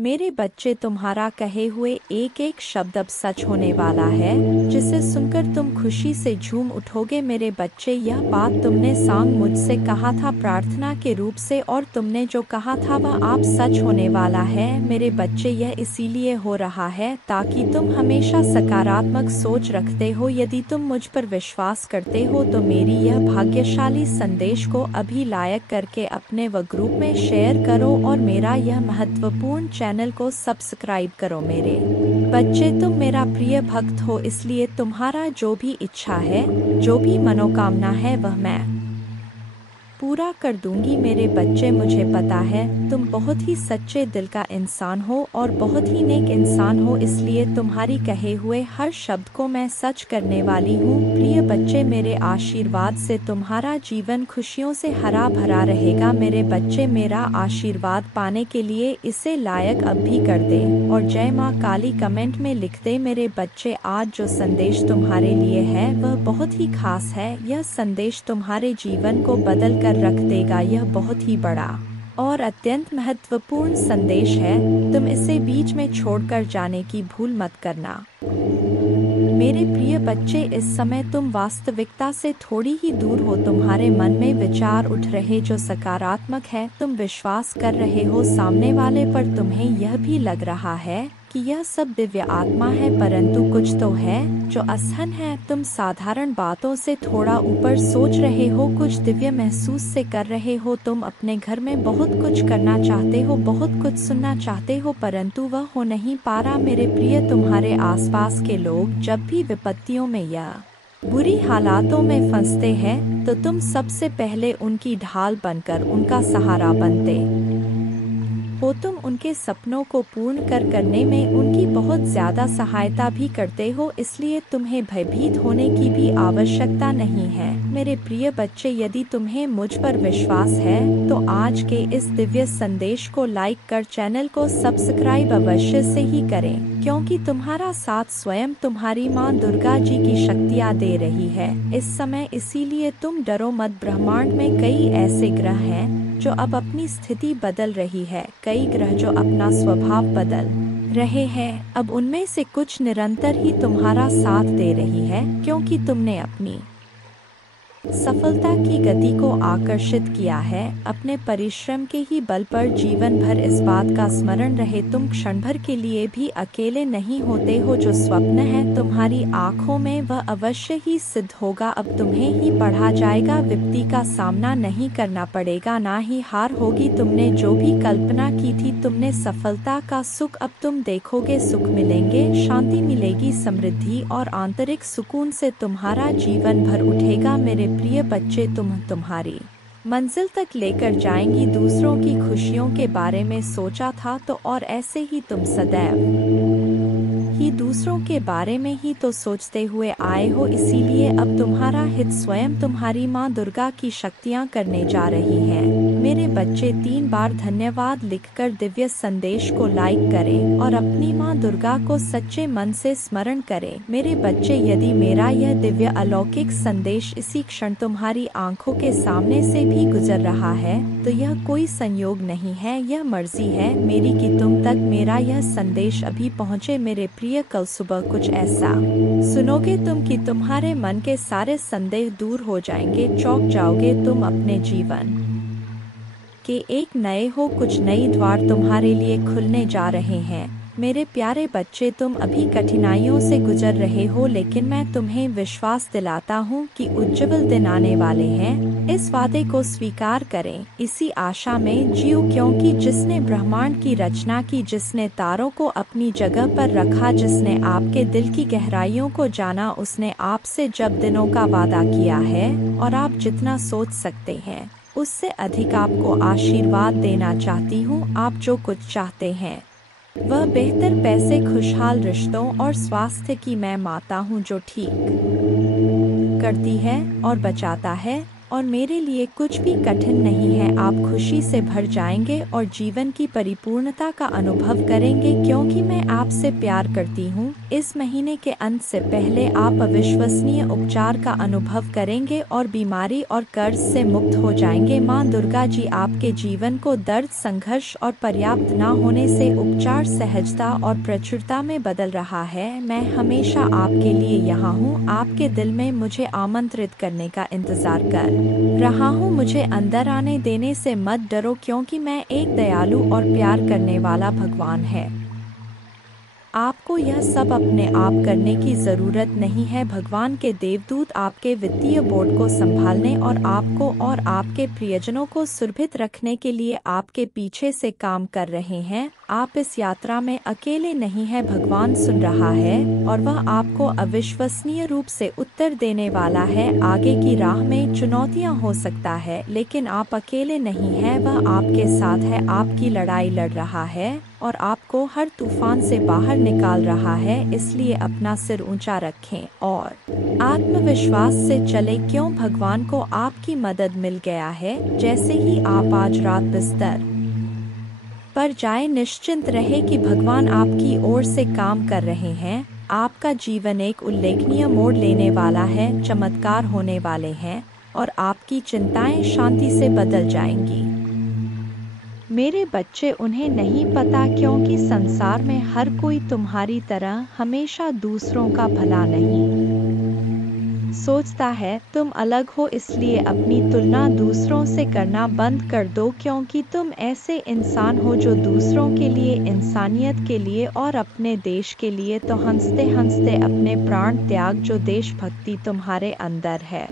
मेरे बच्चे, तुम्हारा कहे हुए एक एक शब्द अब सच होने वाला है, जिसे सुनकर तुम खुशी से झूम उठोगे। मेरे बच्चे, यह बात तुमने सांग मुझसे कहा था प्रार्थना के रूप से, और तुमने जो कहा था वह आप सच होने वाला है। मेरे बच्चे, यह इसीलिए हो रहा है ताकि तुम हमेशा सकारात्मक सोच रखते हो। यदि तुम मुझ पर विश्वास करते हो तो मेरी यह भाग्यशाली संदेश को अभी लाइक करके अपने व ग्रुप में शेयर करो और मेरा यह महत्वपूर्ण चैनल को सब्सक्राइब करो। मेरे बच्चे, तुम मेरा प्रिय भक्त हो, इसलिए तुम्हारा जो भी इच्छा है, जो भी मनोकामना है, वह मैं पूरा कर दूंगी। मेरे बच्चे, मुझे पता है तुम बहुत ही सच्चे दिल का इंसान हो और बहुत ही नेक इंसान हो, इसलिए तुम्हारी कहे हुए हर शब्द को मैं सच करने वाली हूँ। प्रिय बच्चे, मेरे आशीर्वाद से तुम्हारा जीवन खुशियों से हरा भरा रहेगा। मेरे बच्चे, मेरा आशीर्वाद पाने के लिए इसे लाइक अब भी कर दे और जय माँ काली कमेंट में लिख दे। मेरे बच्चे, आज जो संदेश तुम्हारे लिए है वह बहुत ही खास है। यह संदेश तुम्हारे जीवन को बदल कर रख देगा। यह बहुत ही बड़ा और अत्यंत महत्वपूर्ण संदेश है। तुम इसे बीच में छोड़कर जाने की भूल मत करना। मेरे प्रिय बच्चे, इस समय तुम वास्तविकता से थोड़ी ही दूर हो। तुम्हारे मन में विचार उठ रहे जो सकारात्मक है। तुम विश्वास कर रहे हो सामने वाले पर। तुम्हें यह भी लग रहा है कि यह सब दिव्य आत्मा है, परंतु कुछ तो है जो असहन है। तुम साधारण बातों से थोड़ा ऊपर सोच रहे हो, कुछ दिव्य महसूस से कर रहे हो। तुम अपने घर में बहुत कुछ करना चाहते हो, बहुत कुछ सुनना चाहते हो, परंतु वह हो नहीं पा रहा। मेरे प्रिय, तुम्हारे आसपास के लोग जब भी विपत्तियों में या बुरी हालातों में फंसते हैं तो तुम सबसे पहले उनकी ढाल बनकर उनका सहारा बनते हो। तुम उनके सपनों को पूर्ण करने में उनकी बहुत ज्यादा सहायता भी करते हो, इसलिए तुम्हें भयभीत होने की भी आवश्यकता नहीं है। मेरे प्रिय बच्चे, यदि तुम्हें मुझ पर विश्वास है तो आज के इस दिव्य संदेश को लाइक कर चैनल को सब्सक्राइब अवश्य से ही करें, क्योंकि तुम्हारा साथ स्वयं तुम्हारी माँ दुर्गा जी की शक्तियाँ दे रही है इस समय। इसीलिए तुम डरो मत। ब्रह्मांड में कई ऐसे ग्रह हैं जो अब अपनी स्थिति बदल रही है, कई ग्रह जो अपना स्वभाव बदल रहे हैं। अब उनमें से कुछ निरंतर ही तुम्हारा साथ दे रही है, क्योंकि तुमने अपनी सफलता की गति को आकर्षित किया है। अपने परिश्रम के ही बल पर जीवन भर इस बात का स्मरण रहे, तुम क्षण भर के लिए भी अकेले नहीं होते हो। जो स्वप्न है तुम्हारी आंखों में वह अवश्य ही सिद्ध होगा। अब तुम्हें ही पढ़ा जाएगा, विपत्ति का सामना नहीं करना पड़ेगा, ना ही हार होगी। तुमने जो भी कल्पना की थी, तुमने सफलता का सुख अब तुम देखोगे। सुख मिलेंगे, शांति मिलेगी, समृद्धि और आंतरिक सुकून से तुम्हारा जीवन भर उठेगा। मेरे प्रिय बच्चे, तुम्हारी मंजिल तक लेकर जाएंगी। दूसरों की खुशियों के बारे में सोचा था तो और ऐसे ही तुम सदैव ही दूसरों के बारे में ही तो सोचते हुए आए हो, इसीलिए अब तुम्हारा हित स्वयं तुम्हारी माँ दुर्गा की शक्तियाँ करने जा रही हैं। मेरे बच्चे, 3 बार धन्यवाद लिखकर दिव्य संदेश को लाइक करें और अपनी माँ दुर्गा को सच्चे मन से स्मरण करें। मेरे बच्चे, यदि मेरा यह दिव्य अलौकिक संदेश इसी क्षण तुम्हारी आंखों के सामने से भी गुजर रहा है तो यह कोई संयोग नहीं है, यह मर्जी है मेरी कि तुम तक मेरा यह संदेश अभी पहुँचे। मेरे प्रिय, कल सुबह कुछ ऐसा सुनोगे तुम कि तुम्हारे मन के सारे संदेह दूर हो जाएंगे। चौंक जाओगे तुम अपने जीवन के एक नए हो, कुछ नई द्वार तुम्हारे लिए खुलने जा रहे हैं। मेरे प्यारे बच्चे, तुम अभी कठिनाइयों से गुजर रहे हो, लेकिन मैं तुम्हें विश्वास दिलाता हूँ कि उज्जवल दिन आने वाले हैं। इस वादे को स्वीकार करें, इसी आशा में जियो, क्योंकि जिसने ब्रह्मांड की रचना की, जिसने तारों को अपनी जगह पर रखा, जिसने आपके दिल की गहराइयों को जाना, उसने आपसे जब दिनों का वादा किया है और आप जितना सोच सकते हैं उससे अधिक आपको आशीर्वाद देना चाहती हूँ। आप जो कुछ चाहते हैं वह बेहतर पैसे, खुशहाल रिश्तों और स्वास्थ्य की मैं माता हूँ जो ठीक करती है और बचाता है। और मेरे लिए कुछ भी कठिन नहीं है। आप खुशी से भर जाएंगे और जीवन की परिपूर्णता का अनुभव करेंगे क्योंकि मैं आपसे प्यार करती हूँ। इस महीने के अंत से पहले आप अविश्वसनीय उपचार का अनुभव करेंगे और बीमारी और कर्ज से मुक्त हो जाएंगे। माँ दुर्गा जी आपके जीवन को दर्द, संघर्ष और पर्याप्त न होने से उपचार, सहजता और प्रचुरता में बदल रहा है। मैं हमेशा आपके लिए यहाँ हूँ, आपके दिल में मुझे आमंत्रित करने का इंतजार कर रहा हूँ। मुझे अंदर आने देने से मत डरो क्योंकि मैं एक दयालु और प्यार करने वाला भगवान है। आपको यह सब अपने आप करने की ज़रूरत नहीं है। भगवान के देवदूत आपके वित्तीय बोर्ड को संभालने और आपको और आपके प्रियजनों को सुरक्षित रखने के लिए आपके पीछे से काम कर रहे हैं। आप इस यात्रा में अकेले नहीं हैं। भगवान सुन रहा है और वह आपको अविश्वसनीय रूप से उत्तर देने वाला है। आगे की राह में चुनौतियां हो सकता है लेकिन आप अकेले नहीं हैं। वह आपके साथ है, आपकी लड़ाई लड़ रहा है और आपको हर तूफान से बाहर निकाल रहा है। इसलिए अपना सिर ऊंचा रखें और आत्मविश्वास से चले क्यों भगवान को आपकी मदद मिल गया है। जैसे ही आप आज रात बिस्तर पर जाए, निश्चिंत रहे कि भगवान आपकी ओर से काम कर रहे हैं। आपका जीवन एक उल्लेखनीय मोड़ लेने वाला है, चमत्कार होने वाले हैं और आपकी चिंताएं शांति से बदल जाएंगी। मेरे बच्चे, उन्हें नहीं पता क्योंकि संसार में हर कोई तुम्हारी तरह हमेशा दूसरों का भला नहीं सोचता है। तुम अलग हो, इसलिए अपनी तुलना दूसरों से करना बंद कर दो क्योंकि तुम ऐसे इंसान हो जो दूसरों के लिए, इंसानियत के लिए और अपने देश के लिए तो हंसते हंसते अपने प्राण त्याग। जो देशभक्ति तुम्हारे अंदर है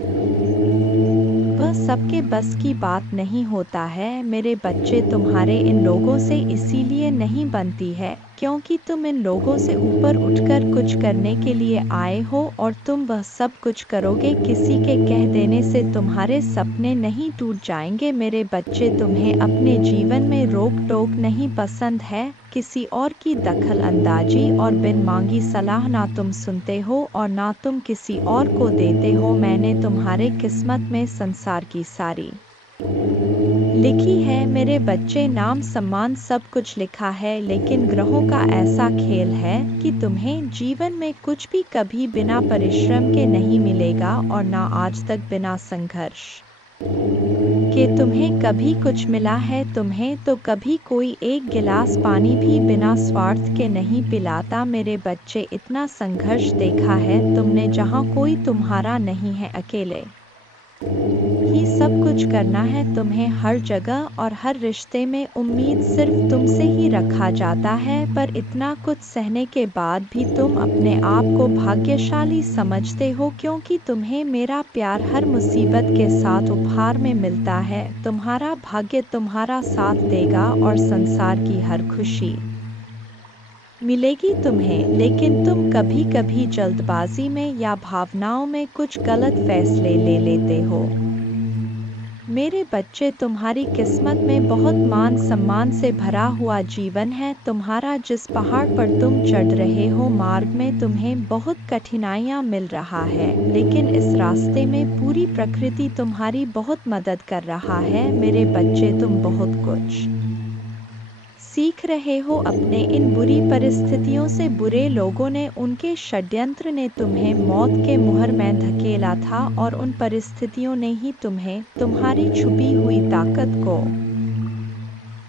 वह सबके बस की बात नहीं होता है। मेरे बच्चे, तुम्हारे इन लोगों से इसीलिए नहीं बनती है क्योंकि तुम इन लोगों से ऊपर उठकर कुछ करने के लिए आए हो और तुम वह सब कुछ करोगे। किसी के कह देने से तुम्हारे सपने नहीं टूट जाएंगे। मेरे बच्चे, तुम्हें अपने जीवन में रोक टोक नहीं पसंद है, किसी और की दखल अंदाजी और बिन मांगी सलाह ना तुम सुनते हो और ना तुम किसी और को देते हो। मैंने तुम्हारे किस्मत में संसार की सारी लिखी है मेरे बच्चे, नाम सम्मान सब कुछ लिखा है, लेकिन ग्रहों का ऐसा खेल है कि तुम्हें जीवन में कुछ भी कभी बिना परिश्रम के नहीं मिलेगा और ना आज तक बिना संघर्ष के तुम्हें कभी कुछ मिला है। तुम्हें तो कभी कोई एक गिलास पानी भी बिना स्वार्थ के नहीं पिलाता। मेरे बच्चे, इतना संघर्ष देखा है तुमने जहाँ कोई तुम्हारा नहीं है, अकेले ही सब कुछ करना है तुम्हें। हर जगह और हर रिश्ते में उम्मीद सिर्फ तुमसे ही रखा जाता है, पर इतना कुछ सहने के बाद भी तुम अपने आप को भाग्यशाली समझते हो क्योंकि तुम्हें मेरा प्यार हर मुसीबत के साथ उपहार में मिलता है। तुम्हारा भाग्य तुम्हारा साथ देगा और संसार की हर खुशी मिलेगी तुम्हें, लेकिन तुम कभी कभी जल्दबाजी में या भावनाओं में कुछ गलत फैसले ले लेते हो। मेरे बच्चे, तुम्हारी किस्मत में बहुत मान सम्मान से भरा हुआ जीवन है। तुम्हारा जिस पहाड़ पर तुम चढ़ रहे हो, मार्ग में तुम्हें बहुत कठिनाइयाँ मिल रहा है, लेकिन इस रास्ते में पूरी प्रकृति तुम्हारी बहुत मदद कर रहा है। मेरे बच्चे, तुम बहुत कुछ सीख रहे हो अपने इन बुरी परिस्थितियों से। बुरे लोगों ने, उनके षड्यंत्र ने तुम्हें मौत के मुहर में धकेला था और उन परिस्थितियों ने ही तुम्हें तुम्हारी छुपी हुई ताकत को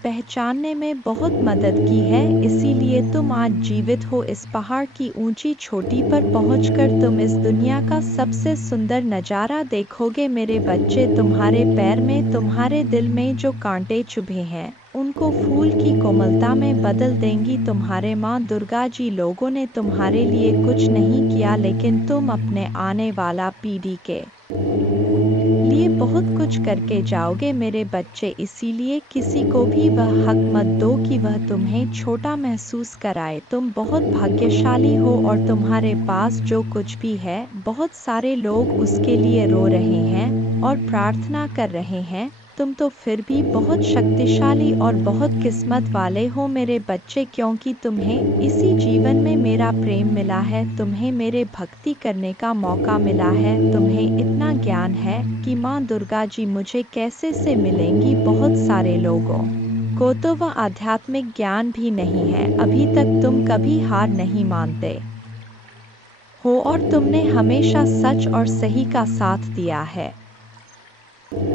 पहचानने में बहुत मदद की है। इसीलिए तुम आज जीवित हो। इस पहाड़ की ऊंची चोटी पर पहुंचकर तुम इस दुनिया का सबसे सुंदर नज़ारा देखोगे। मेरे बच्चे, तुम्हारे पैर में, तुम्हारे दिल में जो कांटे चुभे हैं, उनको फूल की कोमलता में बदल देंगी तुम्हारे माँ दुर्गा जी। लोगों ने तुम्हारे लिए कुछ नहीं किया, लेकिन तुम अपने आने वाला पीढ़ी के लिए बहुत कुछ करके जाओगे मेरे बच्चे। इसीलिए किसी को भी वह हक मत दो कि वह तुम्हें छोटा महसूस कराए। तुम बहुत भाग्यशाली हो और तुम्हारे पास जो कुछ भी है, बहुत सारे लोग उसके लिए रो रहे हैं और प्रार्थना कर रहे हैं। तुम तो फिर भी बहुत शक्तिशाली और बहुत किस्मत वाले हो मेरे बच्चे, क्योंकि तुम्हें इसी जीवन में मेरा प्रेम मिला है, तुम्हें मेरे भक्ति करने का मौका मिला है, तुम्हें इतना ज्ञान है कि माँ दुर्गा जी मुझे कैसे से मिलेंगी। बहुत सारे लोगों को तो वह आध्यात्मिक ज्ञान भी नहीं है, अभी तक तुम कभी हार नहीं मानते हो और तुमने हमेशा सच और सही का साथ दिया है।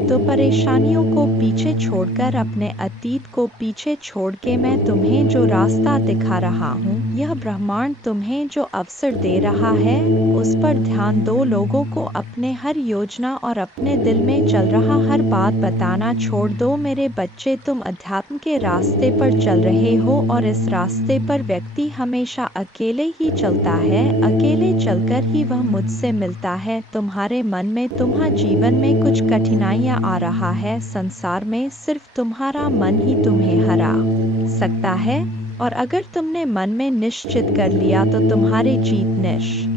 तो परेशानियों को पीछे छोड़कर, अपने अतीत को पीछे छोड़ के मैं तुम्हें जो रास्ता दिखा रहा हूँ, यह ब्रह्मांड तुम्हें जो अवसर दे रहा है, उस पर ध्यान दो। लोगों को अपने हर योजना और अपने दिल में चल रहा हर बात बताना छोड़ दो मेरे बच्चे। तुम अध्यात्म के रास्ते पर चल रहे हो और इस रास्ते पर व्यक्ति हमेशा अकेले ही चलता है, अकेले चलकर ही वह मुझसे मिलता है। तुम्हारे मन में, तुम्हारे जीवन में कुछ कठिनाइयाँ आ रहा है, संसार में सिर्फ तुम्हारा मन ही तुम्हें हरा सकता है, और अगर तुमने मन में निश्चित कर लिया तो तुम्हारी जीत निश्चित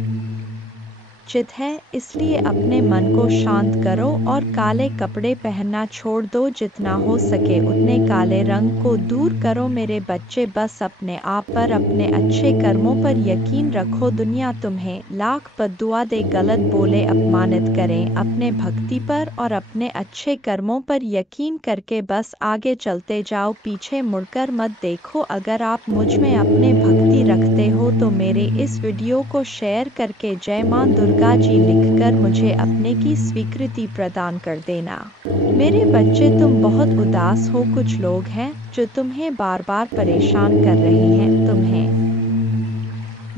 है। इसलिए अपने मन को शांत करो और काले कपड़े पहनना छोड़ दो, जितना हो सके उतने काले रंग को दूर करो मेरे बच्चे। बस अपने आप पर, अपने अच्छे कर्मों पर यकीन रखो। दुनिया तुम्हें लाख बद्दुआ दे, गलत बोले, अपमानित करें, अपने भक्ति पर और अपने अच्छे कर्मों पर यकीन करके बस आगे चलते जाओ, पीछे मुड़कर मत देखो। अगर आप मुझ में अपने भक्ति रखते हो तो मेरे इस वीडियो को शेयर करके जय मां दुर्गा जी लिखकर मुझे अपने की स्वीकृति प्रदान कर देना। मेरे बच्चे तुम बहुत उदास हो, कुछ लोग हैं जो तुम्हें बार बार परेशान कर रहे हैं, तुम्हें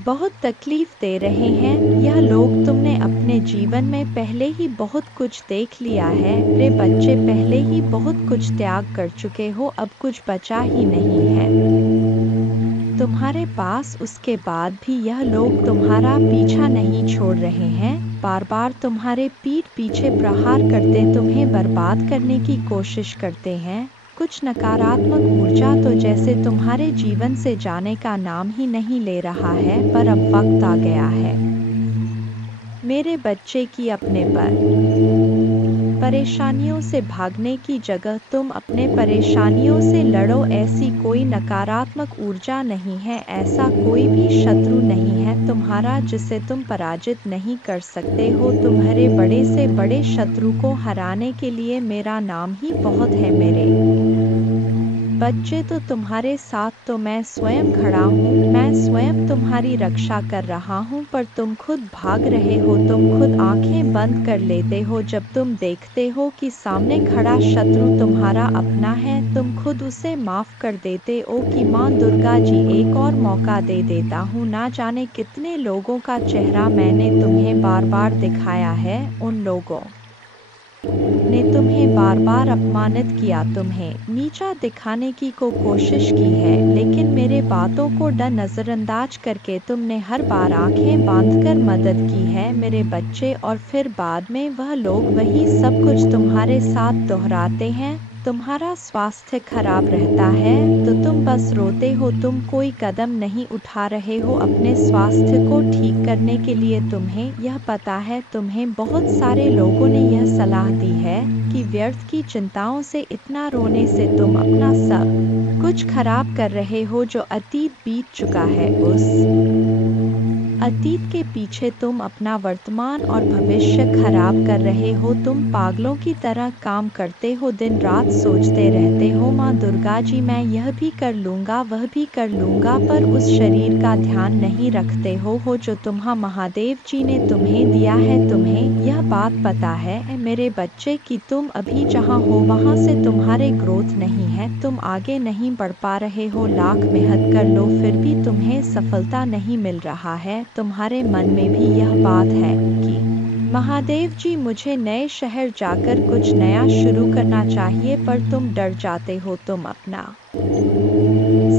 बहुत तकलीफ दे रहे हैं। यह लोग तुमने अपने जीवन में पहले ही बहुत कुछ देख लिया है मेरे बच्चे, पहले ही बहुत कुछ त्याग कर चुके हो, अब कुछ बचा ही नहीं है तुम्हारे पास। उसके बाद भी यह लोग तुम्हारा पीछा नहीं छोड़ रहे हैं, बार बार तुम्हारे पीठ पीछे प्रहार करते तुम्हें बर्बाद करने की कोशिश करते हैं। कुछ नकारात्मक ऊर्जा तो जैसे तुम्हारे जीवन से जाने का नाम ही नहीं ले रहा है, पर अब वक्त आ गया है मेरे बच्चे की अपने पर परेशानियों से भागने की जगह तुम अपने परेशानियों से लड़ो। ऐसी कोई नकारात्मक ऊर्जा नहीं है, ऐसा कोई भी शत्रु नहीं है तुम्हारा जिसे तुम पराजित नहीं कर सकते हो। तुम्हारे बड़े से बड़े शत्रु को हराने के लिए मेरा नाम ही बहुत है मेरे बच्चे। तो तुम्हारे साथ तो मैं स्वयं खड़ा हूँ, मैं स्वयं तुम्हारी रक्षा कर रहा हूँ, पर तुम खुद भाग रहे हो, तुम खुद आंखें बंद कर लेते हो जब तुम देखते हो कि सामने खड़ा शत्रु तुम्हारा अपना है। तुम खुद उसे माफ कर देते हो कि माँ दुर्गा जी एक और मौका दे देता हूँ। ना जाने कितने लोगों का चेहरा मैंने तुम्हें बार बार दिखाया है, उन लोगों ने तुम्हें बार बार अपमानित किया, तुम्हें नीचा दिखाने की कोशिश की है, लेकिन मेरे बातों को नजरअंदाज करके तुमने हर बार आंखें बांधकर मदद की है मेरे बच्चे। और फिर बाद में वह लोग वही सब कुछ तुम्हारे साथ दोहराते हैं। तुम्हारा स्वास्थ्य खराब रहता है तो तुम बस रोते हो, तुम कोई कदम नहीं उठा रहे हो अपने स्वास्थ्य को ठीक करने के लिए। तुम्हें यह पता है, तुम्हें बहुत सारे लोगों ने यह सलाह दी है कि व्यर्थ की चिंताओं से, इतना रोने से तुम अपना सब कुछ खराब कर रहे हो। जो अतीत बीत चुका है, उस अतीत के पीछे तुम अपना वर्तमान और भविष्य खराब कर रहे हो। तुम पागलों की तरह काम करते हो, दिन रात सोचते रहते हो माँ दुर्गा जी मैं यह भी कर लूँगा, वह भी कर लूँगा, पर उस शरीर का ध्यान नहीं रखते हो जो तुम्हारा महादेव जी ने तुम्हें दिया है। तुम्हें यह बात पता है मेरे बच्चे कि तुम अभी जहाँ हो वहाँ से तुम्हारे ग्रोथ नहीं है, तुम आगे नहीं बढ़ पा रहे हो। लाख मेहनत कर लो फिर भी तुम्हें सफलता नहीं मिल रहा है। तुम्हारे मन में भी यह बात है कि महादेव जी मुझे नए शहर जाकर कुछ नया शुरू करना चाहिए, पर तुम डर जाते हो, तुम अपना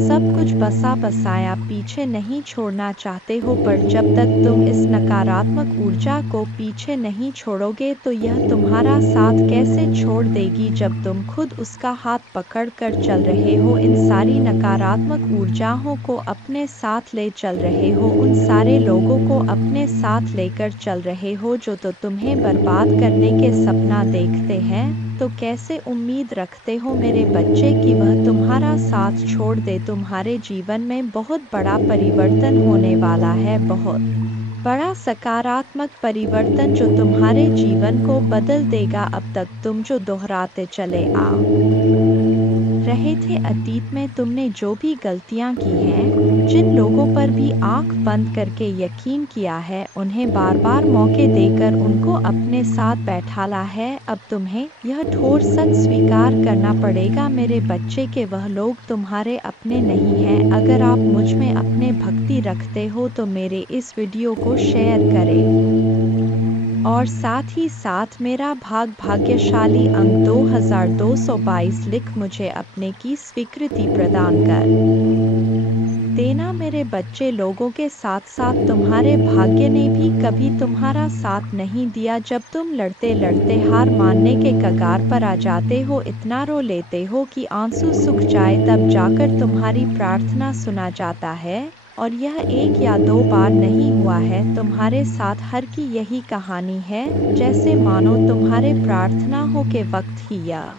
सब कुछ बसा बसाया पीछे नहीं छोड़ना चाहते हो। पर जब तक तुम इस नकारात्मक ऊर्जा को पीछे नहीं छोड़ोगे तो यह तुम्हारा साथ कैसे छोड़ देगी, जब तुम खुद उसका हाथ पकड़ कर चल रहे हो। इन सारी नकारात्मक ऊर्जाओं को अपने साथ ले चल रहे हो, उन सारे लोगों को अपने साथ लेकर चल रहे हो जो तो तुम्हें बर्बाद करने के सपना देखते हैं। तो कैसे उम्मीद रखते हो मेरे बच्चे कि वह तुम्हारा साथ छोड़ दे। तुम्हारे जीवन में बहुत बड़ा परिवर्तन होने वाला है, बहुत बड़ा सकारात्मक परिवर्तन जो तुम्हारे जीवन को बदल देगा। अब तक तुम जो दोहराते चले आ रहे थे, अतीत में तुमने जो भी गलतियां की हैं, जिन लोगों पर भी आंख बंद करके यकीन किया है, उन्हें बार बार मौके देकर उनको अपने साथ बैठाला है। अब तुम्हें यह ठोस सच स्वीकार करना पड़ेगा मेरे बच्चे के वह लोग तुम्हारे अपने नहीं हैं। अगर आप मुझ में अपने भक्ति रखते हो तो मेरे इस वीडियो को शेयर करें और साथ ही साथ मेरा भाग्यशाली अंक 2222 लिख मुझे अपने की स्वीकृति प्रदान कर देना मेरे बच्चे। लोगों के साथ साथ तुम्हारे भाग्य ने भी कभी तुम्हारा साथ नहीं दिया। जब तुम लड़ते लड़ते हार मानने के कगार पर आ जाते हो, इतना रो लेते हो कि आंसू सूख जाए, तब जाकर तुम्हारी प्रार्थना सुना जाता है। और यह एक या दो बार नहीं हुआ है, तुम्हारे साथ हर की यही कहानी है। जैसे मानो तुम्हारे प्रार्थना हो के वक्त ही यह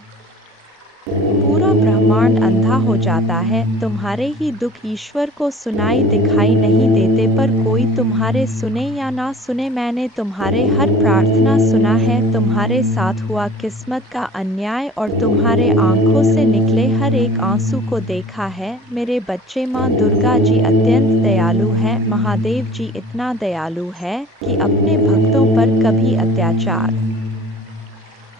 पूरा ब्रह्मांड अंधा हो जाता है। तुम्हारे ही दुख ईश्वर को सुनाई दिखाई नहीं देते, पर कोई तुम्हारे सुने या ना सुने, मैंने तुम्हारे हर प्रार्थना सुना है। तुम्हारे साथ हुआ किस्मत का अन्याय और तुम्हारे आंखों से निकले हर एक आंसू को देखा है मेरे बच्चे। माँ दुर्गा जी अत्यंत दयालु है। महादेव जी इतना दयालु है कि अपने भक्तों पर कभी अत्याचार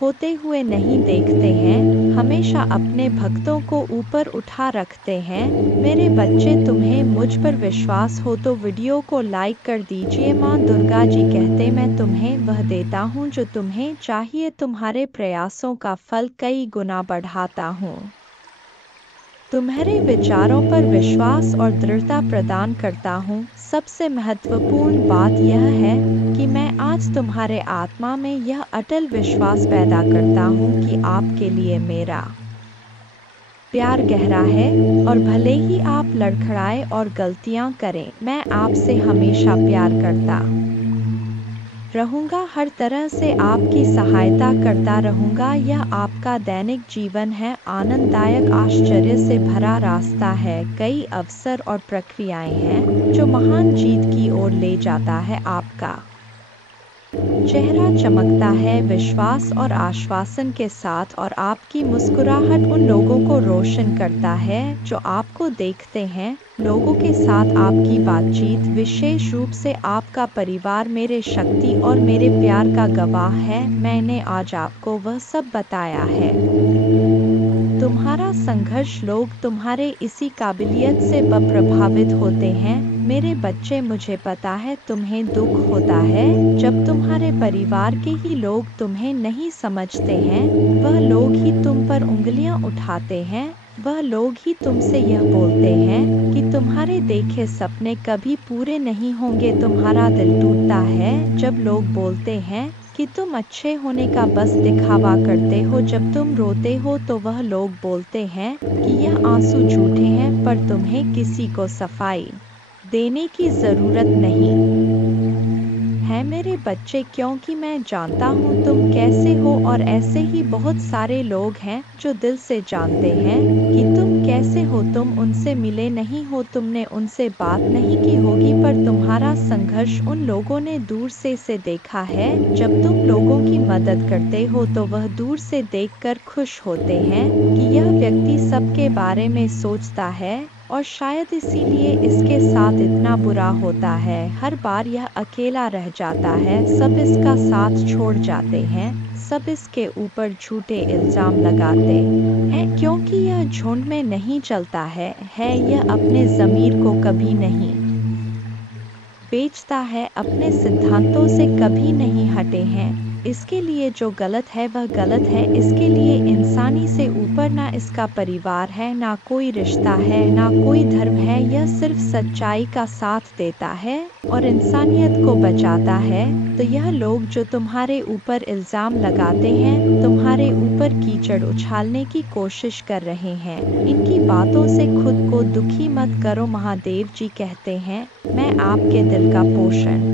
होते हुए नहीं देखते हैं, हमेशा अपने भक्तों को ऊपर उठा रखते हैं। मेरे बच्चे, तुम्हें मुझ पर विश्वास हो तो वीडियो को लाइक कर दीजिए। माँ दुर्गा जी कहते, मैं तुम्हें वह देता हूँ जो तुम्हें चाहिए, तुम्हारे प्रयासों का फल कई गुना बढ़ाता हूँ। तुम्हारे विचारों पर विश्वास और दृढ़ता प्रदान करता हूँ। सबसे महत्वपूर्ण बात यह है कि मैं आज तुम्हारे आत्मा में यह अटल विश्वास पैदा करता हूँ कि आपके लिए मेरा प्यार गहरा है, और भले ही आप लड़खड़ाए और गलतियाँ करें, मैं आपसे हमेशा प्यार करता रहूंगा। हर तरह से आपकी सहायता करता रहूंगा। यह आपका दैनिक जीवन है, आनंददायक आश्चर्य से भरा रास्ता है। कई अवसर और प्रक्रियाएं हैं जो महान जीत की ओर ले जाता है। आपका चेहरा चमकता है विश्वास और आश्वासन के साथ, और आपकी मुस्कुराहट उन लोगों को रोशन करता है जो आपको देखते हैं। लोगों के साथ आपकी बातचीत, विशेष रूप से आपका परिवार, मेरे शक्ति और मेरे प्यार का गवाह है। मैंने आज आपको वह सब बताया है। तुम्हारा संघर्ष, लोग तुम्हारे इसी काबिलियत से प्रभावित होते हैं मेरे बच्चे। मुझे पता है तुम्हें दुख होता है जब तुम्हारे परिवार के ही लोग तुम्हें नहीं समझते हैं। वह लोग ही तुम पर उंगलियां उठाते हैं, वह लोग ही तुमसे यह बोलते हैं कि तुम्हारे देखे सपने कभी पूरे नहीं होंगे। तुम्हारा दिल टूटता है जब लोग बोलते हैं कि तुम अच्छे होने का बस दिखावा करते हो। जब तुम रोते हो तो वह लोग बोलते हैं कि यह आंसू झूठे हैं, पर तुम्हें किसी को सफाई देने की जरूरत नहीं है मेरे बच्चे, क्योंकि मैं जानता हूँ तुम कैसे हो। और ऐसे ही बहुत सारे लोग हैं जो दिल से जानते हैं कि तुम कैसे हो। तुम उनसे मिले नहीं हो, तुमने उनसे बात नहीं की होगी, पर तुम्हारा संघर्ष उन लोगों ने दूर से देखा है। जब तुम लोगों की मदद करते हो तो वह दूर से देखकर खुश होते हैं कि यह व्यक्ति सबके बारे में सोचता है, और शायद इसीलिए इसके साथ इतना बुरा होता है। हर बार यह अकेला रह जाता है, सब इसका साथ छोड़ जाते हैं, सब इसके ऊपर झूठे इल्जाम लगाते हैं, क्योंकि यह झुंड में नहीं चलता है। यह अपने ज़मीर को कभी नहीं बेचता है, अपने सिद्धांतों से कभी नहीं हटे हैं। इसके लिए जो गलत है वह गलत है। इसके लिए इंसानी से ऊपर ना इसका परिवार है, ना कोई रिश्ता है, ना कोई धर्म है। यह सिर्फ सच्चाई का साथ देता है और इंसानियत को बचाता है। तो यह लोग जो तुम्हारे ऊपर इल्ज़ाम लगाते हैं, तुम्हारे ऊपर कीचड़ उछालने की कोशिश कर रहे हैं, इनकी बातों से खुद को दुखी मत करो। महादेव जी कहते हैं, मैं आपके दिल का पोषण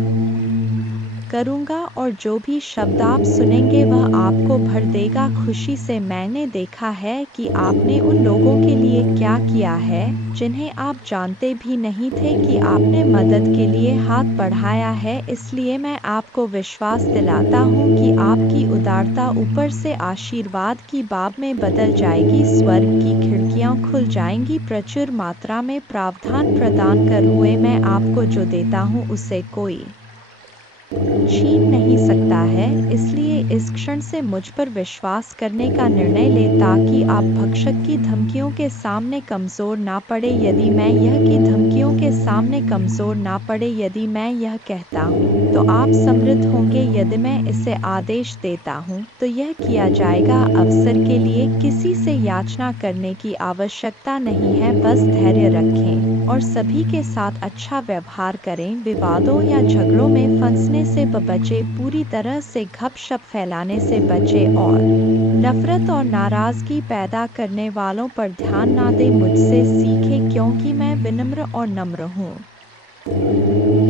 करूँगा और जो भी शब्द आप सुनेंगे वह आपको भर देगा खुशी से। मैंने देखा है कि आपने उन लोगों के लिए क्या किया है जिन्हें आप जानते भी नहीं थे कि आपने मदद के लिए हाथ बढ़ाया है। इसलिए मैं आपको विश्वास दिलाता हूँ कि आपकी उदारता ऊपर से आशीर्वाद की बाब में बदल जाएगी। स्वर्ग की खिड़कियाँ खुल जाएंगी, प्रचुर मात्रा में प्रावधान प्रदान कर हुए मैं आपको जो देता हूँ उसे कोई छीन नहीं सकता है। इसलिए इस क्षण से मुझ पर विश्वास करने का निर्णय ले ताकि आप भक्षक की धमकियों के सामने कमज़ोर ना पड़े। यदि मैं यह की धमकियों के सामने कमज़ोर ना पड़े, यदि मैं यह कहता हूँ तो आप समृद्ध होंगे, यदि मैं इसे आदेश देता हूँ तो यह किया जाएगा। अवसर के लिए किसी से याचना करने की आवश्यकता नहीं है, बस धैर्य रखें और सभी के साथ अच्छा व्यवहार करें। विवादों या झगड़ों में फंसने से बचे, पूरी तरह से गपशप फैलाने से बचे और नफरत और नाराजगी पैदा करने वालों पर ध्यान ना दें। मुझसे सीखें क्योंकि मैं विनम्र और नम्र हूँ।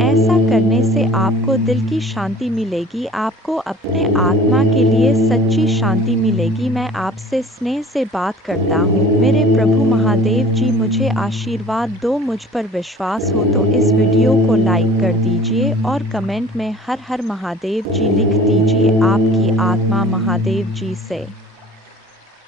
ऐसा करने से आपको दिल की शांति मिलेगी, आपको अपने आत्मा के लिए सच्ची शांति मिलेगी। मैं आपसे स्नेह से बात करता हूँ। मेरे प्रभु महादेव जी मुझे आशीर्वाद दो। मुझ पर विश्वास हो तो इस वीडियो को लाइक कर दीजिए और कमेंट में हर हर महादेव जी लिख दीजिए। आपकी आत्मा महादेव जी से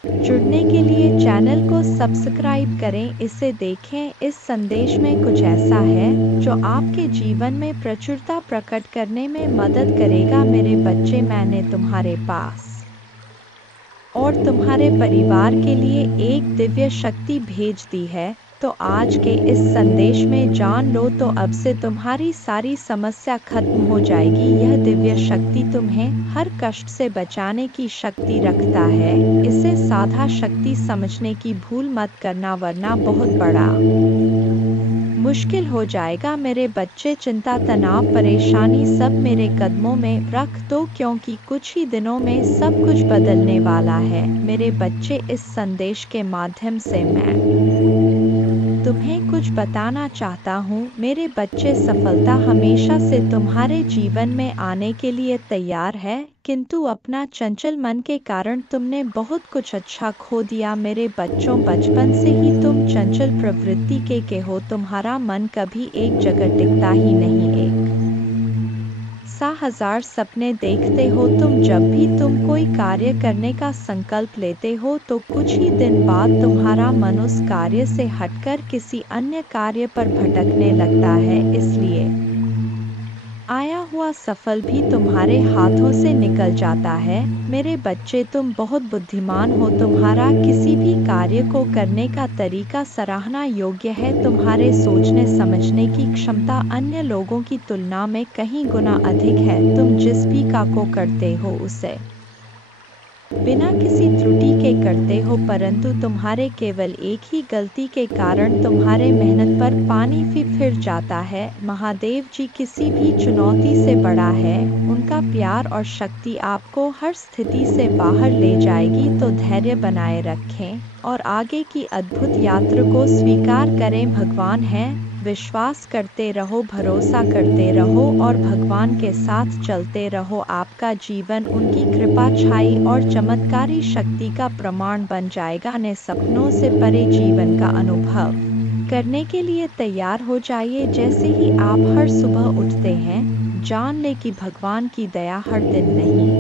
जुड़ने के लिए चैनल को सब्सक्राइब करें। इसे देखें। इस संदेश में कुछ ऐसा है जो आपके जीवन में प्रचुरता प्रकट करने में मदद करेगा। मेरे बच्चे, मैंने तुम्हारे पास और तुम्हारे परिवार के लिए एक दिव्य शक्ति भेज दी है, तो आज के इस संदेश में जान लो तो अब से तुम्हारी सारी समस्या खत्म हो जाएगी। यह दिव्य शक्ति तुम्हें हर कष्ट से बचाने की शक्ति रखता है। इसे साधा शक्ति समझने की भूल मत करना, वरना बहुत बड़ा मुश्किल हो जाएगा। मेरे बच्चे, चिंता, तनाव, परेशानी सब मेरे कदमों में रख दो, क्योंकि कुछ ही दिनों में सब कुछ बदलने वाला है। मेरे बच्चे, इस संदेश के माध्यम से मैं तुम्हें कुछ बताना चाहता हूँ। मेरे बच्चे, सफलता हमेशा से तुम्हारे जीवन में आने के लिए तैयार है, किंतु अपना चंचल मन के कारण तुमने बहुत कुछ अच्छा खो दिया। मेरे बच्चों, बचपन से ही तुम चंचल प्रवृत्ति के हो। तुम्हारा मन कभी एक जगह टिकता ही नहीं, एक सा हजार सपने देखते हो तुम। जब भी तुम कोई कार्य करने का संकल्प लेते हो तो कुछ ही दिन बाद तुम्हारा मन उस कार्य से हटकर किसी अन्य कार्य पर भटकने लगता है। इसलिए आया हुआ सफल भी तुम्हारे हाथों से निकल जाता है। मेरे बच्चे, तुम बहुत बुद्धिमान हो। तुम्हारा किसी भी कार्य को करने का तरीका सराहना योग्य है। तुम्हारे सोचने समझने की क्षमता अन्य लोगों की तुलना में कहीं गुना अधिक है। तुम जिस भी काम को करते हो उसे बिना किसी त्रुटि के करते हो, परंतु तुम्हारे केवल एक ही गलती के कारण तुम्हारे मेहनत पर पानी फिर जाता है। महादेव जी किसी भी चुनौती से बड़ा है। उनका प्यार और शक्ति आपको हर स्थिति से बाहर ले जाएगी। तो धैर्य बनाए रखें और आगे की अद्भुत यात्रा को स्वीकार करें। भगवान है, विश्वास करते रहो, भरोसा करते रहो और भगवान के साथ चलते रहो। आपका जीवन उनकी कृपा, छाई और चमत्कारी शक्ति का प्रमाण बन जाएगा। अपने सपनों से परे जीवन का अनुभव करने के लिए तैयार हो जाइए। जैसे ही आप हर सुबह उठते हैं, जान ले कि भगवान की दया हर दिन नहीं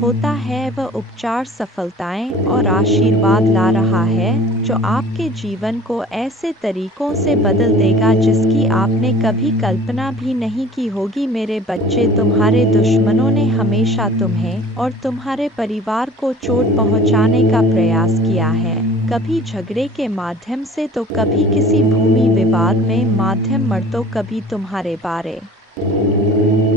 होता है। वह उपचार, सफलताएं और आशीर्वाद ला रहा है जो आपके जीवन को ऐसे तरीकों से बदल देगा जिसकी आपने कभी कल्पना भी नहीं की होगी। मेरे बच्चे, तुम्हारे दुश्मनों ने हमेशा तुम्हें और तुम्हारे परिवार को चोट पहुंचाने का प्रयास किया है। कभी झगड़े के माध्यम से तो कभी किसी भूमि विवाद में माध्यम मर्दों, कभी तुम्हारे बारे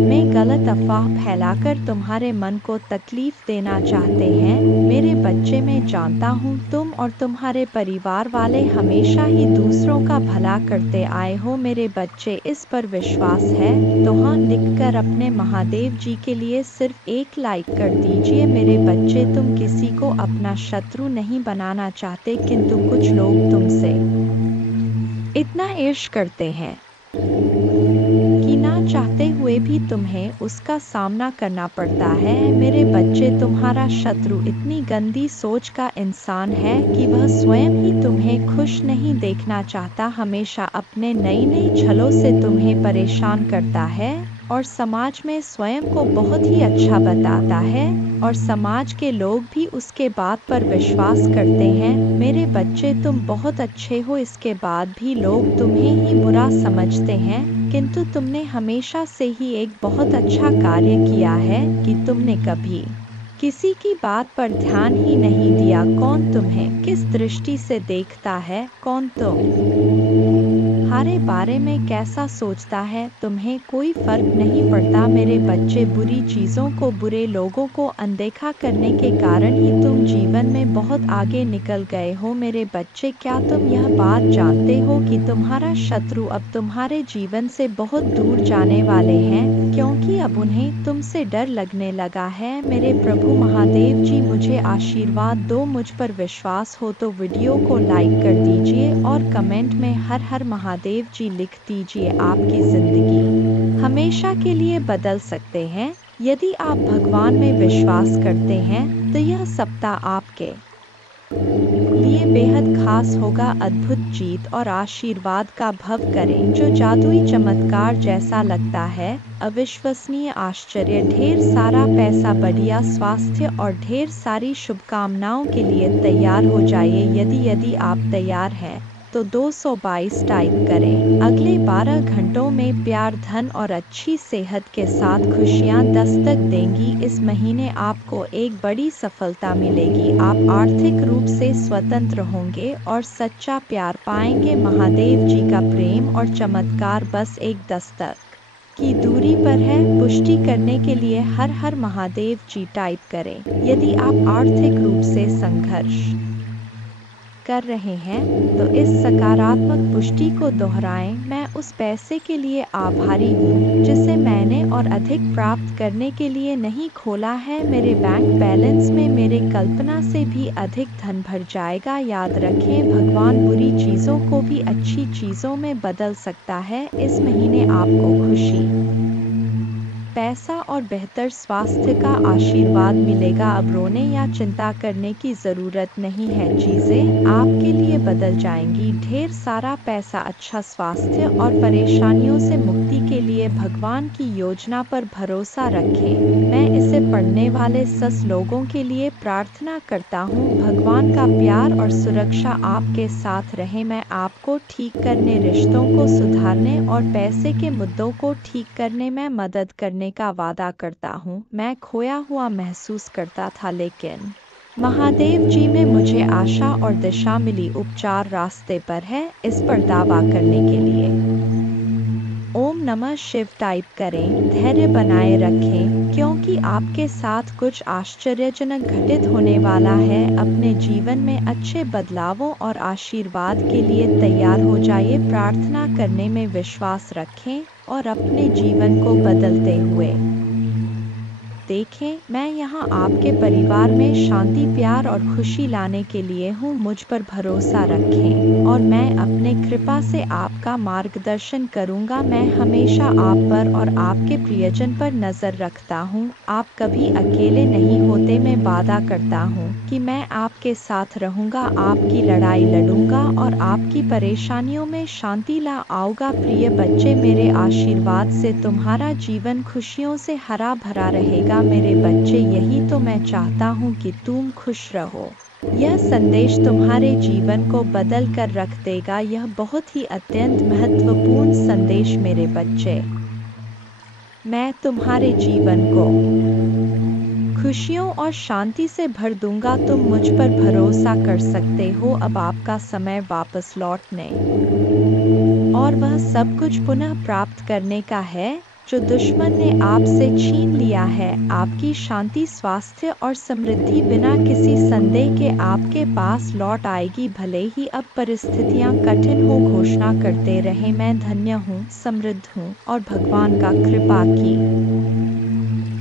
में गलत अफवाह फैलाकर तुम्हारे मन को तकलीफ देना चाहते हैं। मेरे बच्चे, मैं जानता हूँ तुम और तुम्हारे परिवार वाले हमेशा ही दूसरों का भला करते आए हो। मेरे बच्चे, इस पर विश्वास है तो हाँ लिखकर अपने महादेव जी के लिए सिर्फ एक लाइक कर दीजिए। मेरे बच्चे, तुम किसी को अपना शत्रु नहीं बनाना चाहते, किंतु कुछ लोग तुमसे इतना ईर्ष्या करते हैं कि ना चाहते हुए हुए भी तुम्हें उसका सामना करना पड़ता है। मेरे बच्चे, तुम्हारा शत्रु इतनी गंदी सोच का इंसान है कि वह स्वयं ही तुम्हें खुश नहीं देखना चाहता, हमेशा अपने नई नई छलों से तुम्हें परेशान करता है और समाज में स्वयं को बहुत ही अच्छा बताता है और समाज के लोग भी उसके बात पर विश्वास करते हैं। मेरे बच्चे, तुम बहुत अच्छे हो, इसके बाद भी लोग तुम्हें ही बुरा समझते हैं, किंतु तुमने हमेशा से ही एक बहुत अच्छा कार्य किया है कि तुमने कभी किसी की बात पर ध्यान ही नहीं दिया। कौन तुम्हें किस दृष्टि से देखता है, कौन तुम्हारे बारे में कैसा सोचता है, तुम्हें कोई फर्क नहीं पड़ता। मेरे बच्चे, बुरी चीज़ों को, बुरे लोगों को अनदेखा करने के कारण ही तुम जीवन में बहुत आगे निकल गए हो। मेरे बच्चे, क्या तुम यह बात जानते हो कि तुम्हारा शत्रु अब तुम्हारे जीवन से बहुत दूर जाने वाले हैं, क्योंकि अब उन्हें तुमसे डर लगने लगा है। मेरे प्रभु महादेव जी, मुझे आशीर्वाद दो। मुझ पर विश्वास हो तो वीडियो को लाइक कर दीजिए और कमेंट में हर हर महादेव जी लिख दीजिए। आपकी जिंदगी हमेशा के लिए बदल सकते हैं। यदि आप भगवान में विश्वास करते हैं तो यह सप्ताह आपके लिए बेहद खास होगा। अद्भुत जीत और आशीर्वाद का भव करें, जो जादुई चमत्कार जैसा लगता है, अविश्वसनीय आश्चर्य, ढेर सारा पैसा, बढ़िया स्वास्थ्य और ढेर सारी शुभकामनाओं के लिए तैयार हो जाइए। यदि आप तैयार हैं तो 222 टाइप करें। अगले 12 घंटों में प्यार, धन और अच्छी सेहत के साथ खुशियां दस्तक देंगी। इस महीने आपको एक बड़ी सफलता मिलेगी। आप आर्थिक रूप से स्वतंत्र होंगे और सच्चा प्यार पाएंगे। महादेव जी का प्रेम और चमत्कार बस एक दस्तक की दूरी पर है। पुष्टि करने के लिए हर हर महादेव जी टाइप करें। यदि आप आर्थिक रूप से संघर्ष कर रहे हैं तो इस सकारात्मक पुष्टि को दोहराएं। मैं उस पैसे के लिए आभारी हूँ जिसे मैंने और अधिक प्राप्त करने के लिए नहीं खोला है। मेरे बैंक बैलेंस में मेरे कल्पना से भी अधिक धन भर जाएगा। याद रखें, भगवान बुरी चीज़ों को भी अच्छी चीज़ों में बदल सकता है। इस महीने आपको खुशी, पैसा और बेहतर स्वास्थ्य का आशीर्वाद मिलेगा। अब रोने या चिंता करने की ज़रूरत नहीं है, चीज़ें आपके लिए बदल जाएंगी। ढेर सारा पैसा, अच्छा स्वास्थ्य और परेशानियों से मुक्ति के लिए भगवान की योजना पर भरोसा रखें। मैं इसे पढ़ने वाले सस लोगों के लिए प्रार्थना करता हूँ। भगवान का प्यार और सुरक्षा आपके साथ रहे। मैं आपको ठीक करने, रिश्तों को सुधारने और पैसे के मुद्दों को ठीक करने में मदद करने का वादा करता हूँ। मैं खोया हुआ महसूस करता था, लेकिन महादेव जी में मुझे आशा और दिशा मिली। उपचार रास्ते पर है, इस पर दावा करने के लिए ओम नमः शिव टाइप करें। धैर्य बनाए रखें, क्योंकि आपके साथ कुछ आश्चर्यजनक घटित होने वाला है। अपने जीवन में अच्छे बदलावों और आशीर्वाद के लिए तैयार हो जाइए। प्रार्थना करने में विश्वास रखें और अपने जीवन को बदलते हुए देखें। मैं यहाँ आपके परिवार में शांति, प्यार और खुशी लाने के लिए हूँ। मुझ पर भरोसा रखें और मैं अपने कृपा से आपका मार्गदर्शन करूँगा। मैं हमेशा आप पर और आपके प्रियजन पर नज़र रखता हूँ। आप कभी अकेले नहीं होते। मैं वादा करता हूँ कि मैं आपके साथ रहूँगा, आपकी लड़ाई लड़ूंगा और आपकी परेशानियों में शांति ला आऊँगा। प्रिय बच्चे, मेरे आशीर्वाद से तुम्हारा जीवन खुशियों से हरा भरा रहेगा। मेरे बच्चे, यही तो मैं चाहता हूँ कि तुम खुश रहो। यह संदेश तुम्हारे जीवन को बदल कर रख देगा। यह बहुत ही अत्यंत महत्वपूर्ण संदेश मेरे बच्चे। मैं तुम्हारे जीवन को खुशियों और शांति से भर दूंगा। तुम मुझ पर भरोसा कर सकते हो। अब आपका समय वापस लौटने और वह सब कुछ पुनः प्राप्त करने का है जो दुश्मन ने आपसे छीन लिया है। आपकी शांति, स्वास्थ्य और समृद्धि बिना किसी संदेह के आपके पास लौट आएगी। भले ही अब परिस्थितियां कठिन हो, घोषणा करते रहे, मैं धन्य हूँ, समृद्ध हूँ और भगवान का कृपा की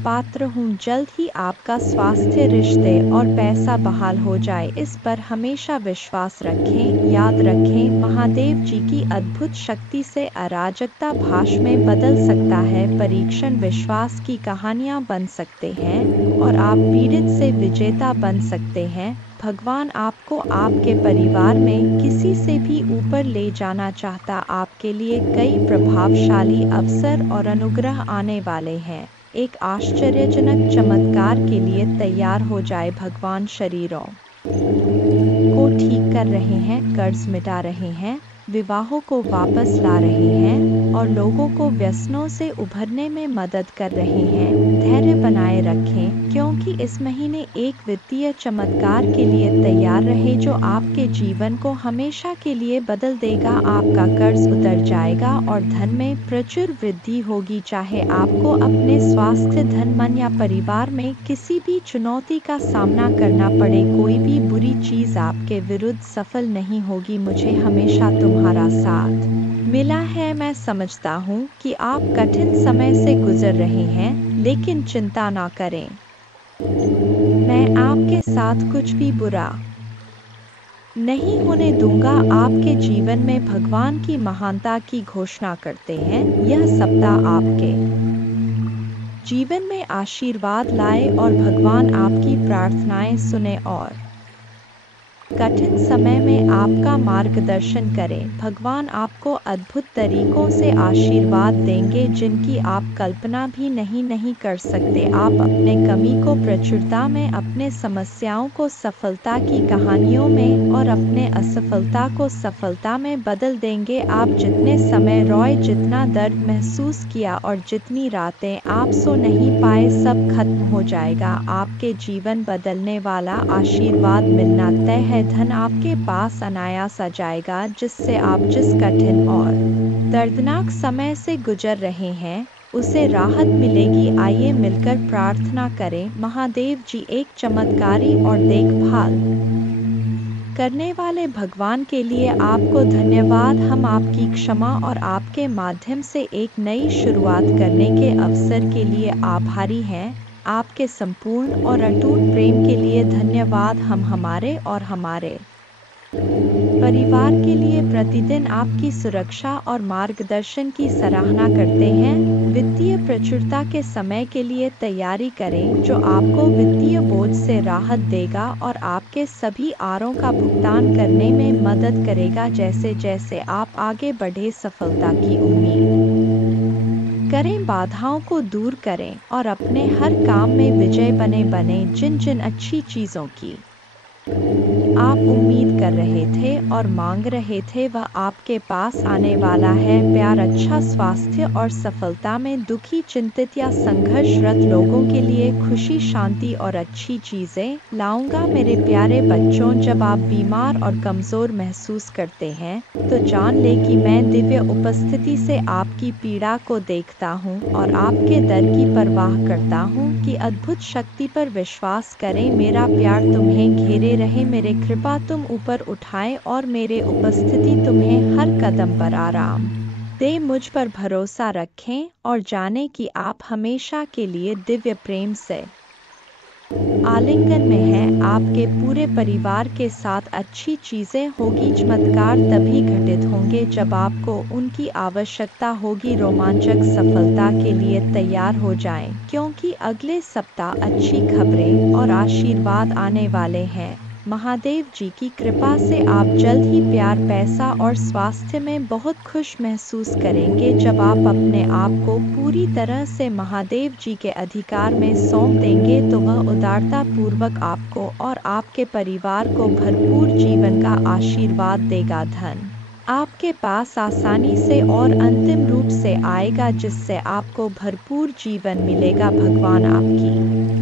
पात्र हूँ। जल्द ही आपका स्वास्थ्य, रिश्ते और पैसा बहाल हो जाए, इस पर हमेशा विश्वास रखें। याद रखें, महादेव जी की अद्भुत शक्ति से अराजकता भाष में बदल सकता है। परीक्षण विश्वास की कहानियाँ बन सकते हैं और आप पीड़ित से विजेता बन सकते हैं। भगवान आपको आपके परिवार में किसी से भी ऊपर ले जाना चाहता। आपके लिए कई प्रभावशाली अवसर और अनुग्रह आने वाले हैं। एक आश्चर्यजनक चमत्कार के लिए तैयार हो जाए। भगवान शरीरों को ठीक कर रहे हैं, कर्ज मिटा रहे हैं, विवाहों को वापस ला रहे हैं और लोगों को व्यसनों से उभरने में मदद कर रहे हैं। धैर्य बनाए रखें, क्योंकि इस महीने एक वित्तीय चमत्कार के लिए तैयार रहे जो आपके जीवन को हमेशा के लिए बदल देगा। आपका कर्ज उतर जाएगा और धन में प्रचुर वृद्धि होगी। चाहे आपको अपने स्वास्थ्य, धन, मन या परिवार में किसी भी चुनौती का सामना करना पड़े, कोई भी बुरी चीज आपके विरुद्ध सफल नहीं होगी। मुझे हमेशा तुम्हारा साथ मिला है। मैं समझता हूँ कि आप कठिन समय से गुजर रहे हैं, लेकिन चिंता ना करें, मैं आपके साथ कुछ भी बुरा नहीं होने दूंगा। आपके जीवन में भगवान की महानता की घोषणा करते हैं। यह सप्ताह आपके जीवन में आशीर्वाद लाए और भगवान आपकी प्रार्थनाएं सुने और कठिन समय में आपका मार्गदर्शन करें। भगवान आपको अद्भुत तरीकों से आशीर्वाद देंगे जिनकी आप कल्पना भी नहीं कर सकते। आप अपने कमी को प्रचुरता में, अपने समस्याओं को सफलता की कहानियों में और अपने असफलता को सफलता में बदल देंगे। आप जितने समय रोए, जितना दर्द महसूस किया और जितनी रातें आप सो नहीं पाए, सब खत्म हो जाएगा। आपके जीवन बदलने वाला आशीर्वाद मिलना तय है। धन आपके पास अनायास आ जाएगा, जिससे आप जिस कठिन और दर्दनाक समय से गुजर रहे हैं उसे राहत मिलेगी। आइए मिलकर प्रार्थना करें। महादेव जी, एक चमत्कारी और देखभाल करने वाले भगवान के लिए आपको धन्यवाद। हम आपकी क्षमा और आपके माध्यम से एक नई शुरुआत करने के अवसर के लिए आभारी हैं। आपके संपूर्ण और अटूट प्रेम के लिए धन्यवाद। हम हमारे और हमारे परिवार के लिए प्रतिदिन आपकी सुरक्षा और मार्गदर्शन की सराहना करते हैं। वित्तीय प्रचुरता के समय के लिए तैयारी करें, जो आपको वित्तीय बोझ से राहत देगा और आपके सभी आरों का भुगतान करने में मदद करेगा। जैसे जैसे आप आगे बढ़े, सफलता की उम्मीद करें, बाधाओं को दूर करें और अपने हर काम में विजय बने। जिन जिन अच्छी चीज़ों की आप उम्मीद कर रहे थे और मांग रहे थे, वह आपके पास आने वाला है। प्यार, अच्छा स्वास्थ्य और सफलता में दुखी, चिंतित या संघर्षरत लोगों के लिए खुशी, शांति और अच्छी चीज़ें लाऊंगा। मेरे प्यारे बच्चों, जब आप बीमार और कमज़ोर महसूस करते हैं तो जान लें कि मैं दिव्य उपस्थिति से आपकी पीड़ा को देखता हूँ और आपके दर्द की परवाह करता हूँ कि अद्भुत शक्ति पर विश्वास करें। मेरा प्यार तुम्हें घेरे रहे, मेरे कृपा तुम ऊपर उठाए और मेरे उपस्थिति तुम्हें हर कदम पर आराम दे। मुझ पर भरोसा रखें और जानें कि आप हमेशा के लिए दिव्य प्रेम से आलिंगन में हैं। आपके पूरे परिवार के साथ अच्छी चीजें होगी। चमत्कार तभी घटित होंगे जब आपको उनकी आवश्यकता होगी। रोमांचक सफलता के लिए तैयार हो जाएं, क्योंकि अगले सप्ताह अच्छी खबरें और आशीर्वाद आने वाले हैं। महादेव जी की कृपा से आप जल्द ही प्यार, पैसा और स्वास्थ्य में बहुत खुश महसूस करेंगे। जब आप अपने आप को पूरी तरह से महादेव जी के अधिकार में सौंप देंगे तो वह उदारता पूर्वक आपको और आपके परिवार को भरपूर जीवन का आशीर्वाद देगा। धन आपके पास आसानी से और अंतिम रूप से आएगा, जिससे आपको भरपूर जीवन मिलेगा। भगवान आपकी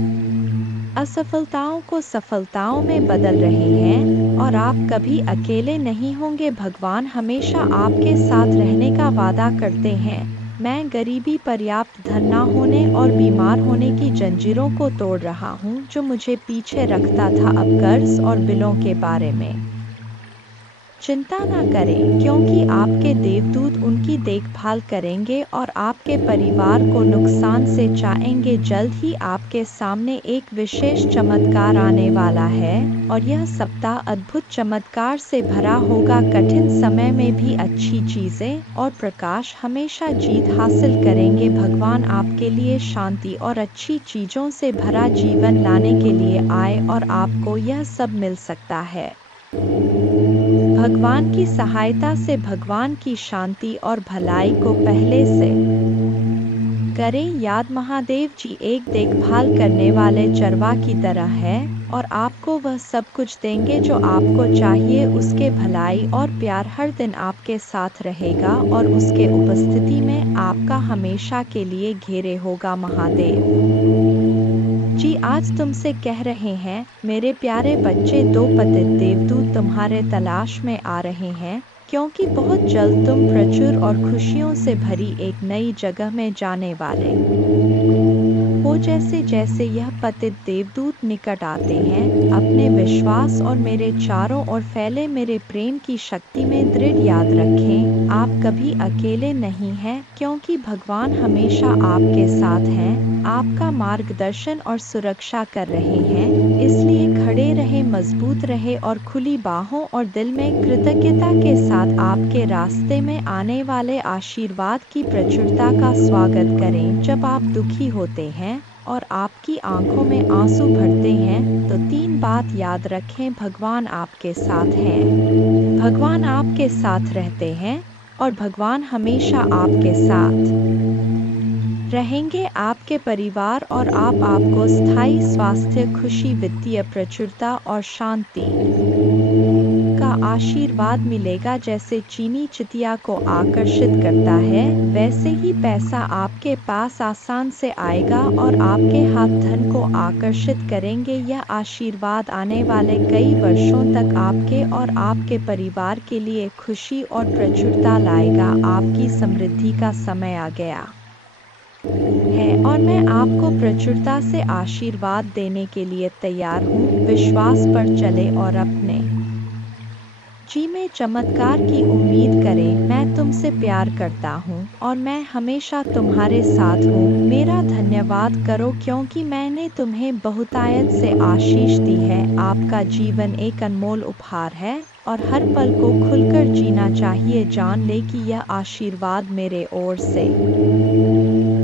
असफलताओं को सफलताओं में बदल रहे हैं और आप कभी अकेले नहीं होंगे। भगवान हमेशा आपके साथ रहने का वादा करते हैं। मैं गरीबी, पर्याप्त धन न होने और बीमार होने की जंजीरों को तोड़ रहा हूँ, जो मुझे पीछे रखता था। अब कर्ज और बिलों के बारे में चिंता न करें, क्योंकि आपके देवदूत उनकी देखभाल करेंगे और आपके परिवार को नुकसान से बचाएंगे। जल्द ही आपके सामने एक विशेष चमत्कार आने वाला है और यह सप्ताह अद्भुत चमत्कार से भरा होगा। कठिन समय में भी अच्छी चीजें और प्रकाश हमेशा जीत हासिल करेंगे। भगवान आपके लिए शांति और अच्छी चीजों से भरा जीवन लाने के लिए आए और आपको यह सब मिल सकता है। भगवान की सहायता से भगवान की शांति और भलाई को पहले से करें याद। महादेव जी एक देखभाल करने वाले चरवा की तरह है और आपको वह सब कुछ देंगे जो आपको चाहिए। उसके भलाई और प्यार हर दिन आपके साथ रहेगा और उसके उपस्थिति में आपका हमेशा के लिए घेरे होगा। महादेव जी आज तुमसे कह रहे हैं, मेरे प्यारे बच्चे, दो पतित देवदूत तुम्हारे तलाश में आ रहे हैं, क्योंकि बहुत जल्द तुम प्रचुर और खुशियों से भरी एक नई जगह में जाने वाले हो। जैसे जैसे यह पतित देवदूत निकट आते हैं, अपने विश्वास और मेरे चारों ओर फैले मेरे प्रेम की शक्ति में दृढ़ याद रखें, आप कभी अकेले नहीं हैं, क्योंकि भगवान हमेशा आपके साथ हैं, आपका मार्गदर्शन और सुरक्षा कर रहे हैं। इसलिए खड़े रहे, मजबूत रहे और खुली बाहों और दिल में कृतज्ञता के साथ आपके रास्ते में आने वाले आशीर्वाद की प्रचुरता का स्वागत करें। जब आप दुखी होते हैं और आपकी आंखों में आंसू भरते हैं, तो 3 बात याद रखें। भगवान आपके साथ हैं, भगवान आपके साथ रहते हैं और भगवान हमेशा आपके साथ रहेंगे। आपके परिवार और आपको स्थायी स्वास्थ्य, खुशी, वित्तीय प्रचुरता और शांति का आशीर्वाद मिलेगा। जैसे चीनी चितिया को आकर्षित करता है, वैसे ही पैसा आपके पास आसान से आएगा और आपके हाथ धन को आकर्षित करेंगे। यह आशीर्वाद आने वाले कई वर्षों तक आपके और आपके परिवार के लिए खुशी और प्रचुरता लाएगा। आपकी समृद्धि का समय आ गया है और मैं आपको प्रचुरता से आशीर्वाद देने के लिए तैयार हूँ। विश्वास पर चले और अपने जी में चमत्कार की उम्मीद करें। मैं तुमसे प्यार करता हूँ और मैं हमेशा तुम्हारे साथ हूँ। मेरा धन्यवाद करो, क्योंकि मैंने तुम्हें बहुतायत से आशीष दी है। आपका जीवन एक अनमोल उपहार है और हर पल को खुलकर जीना चाहिए। जान ले कि यह आशीर्वाद मेरे ओर से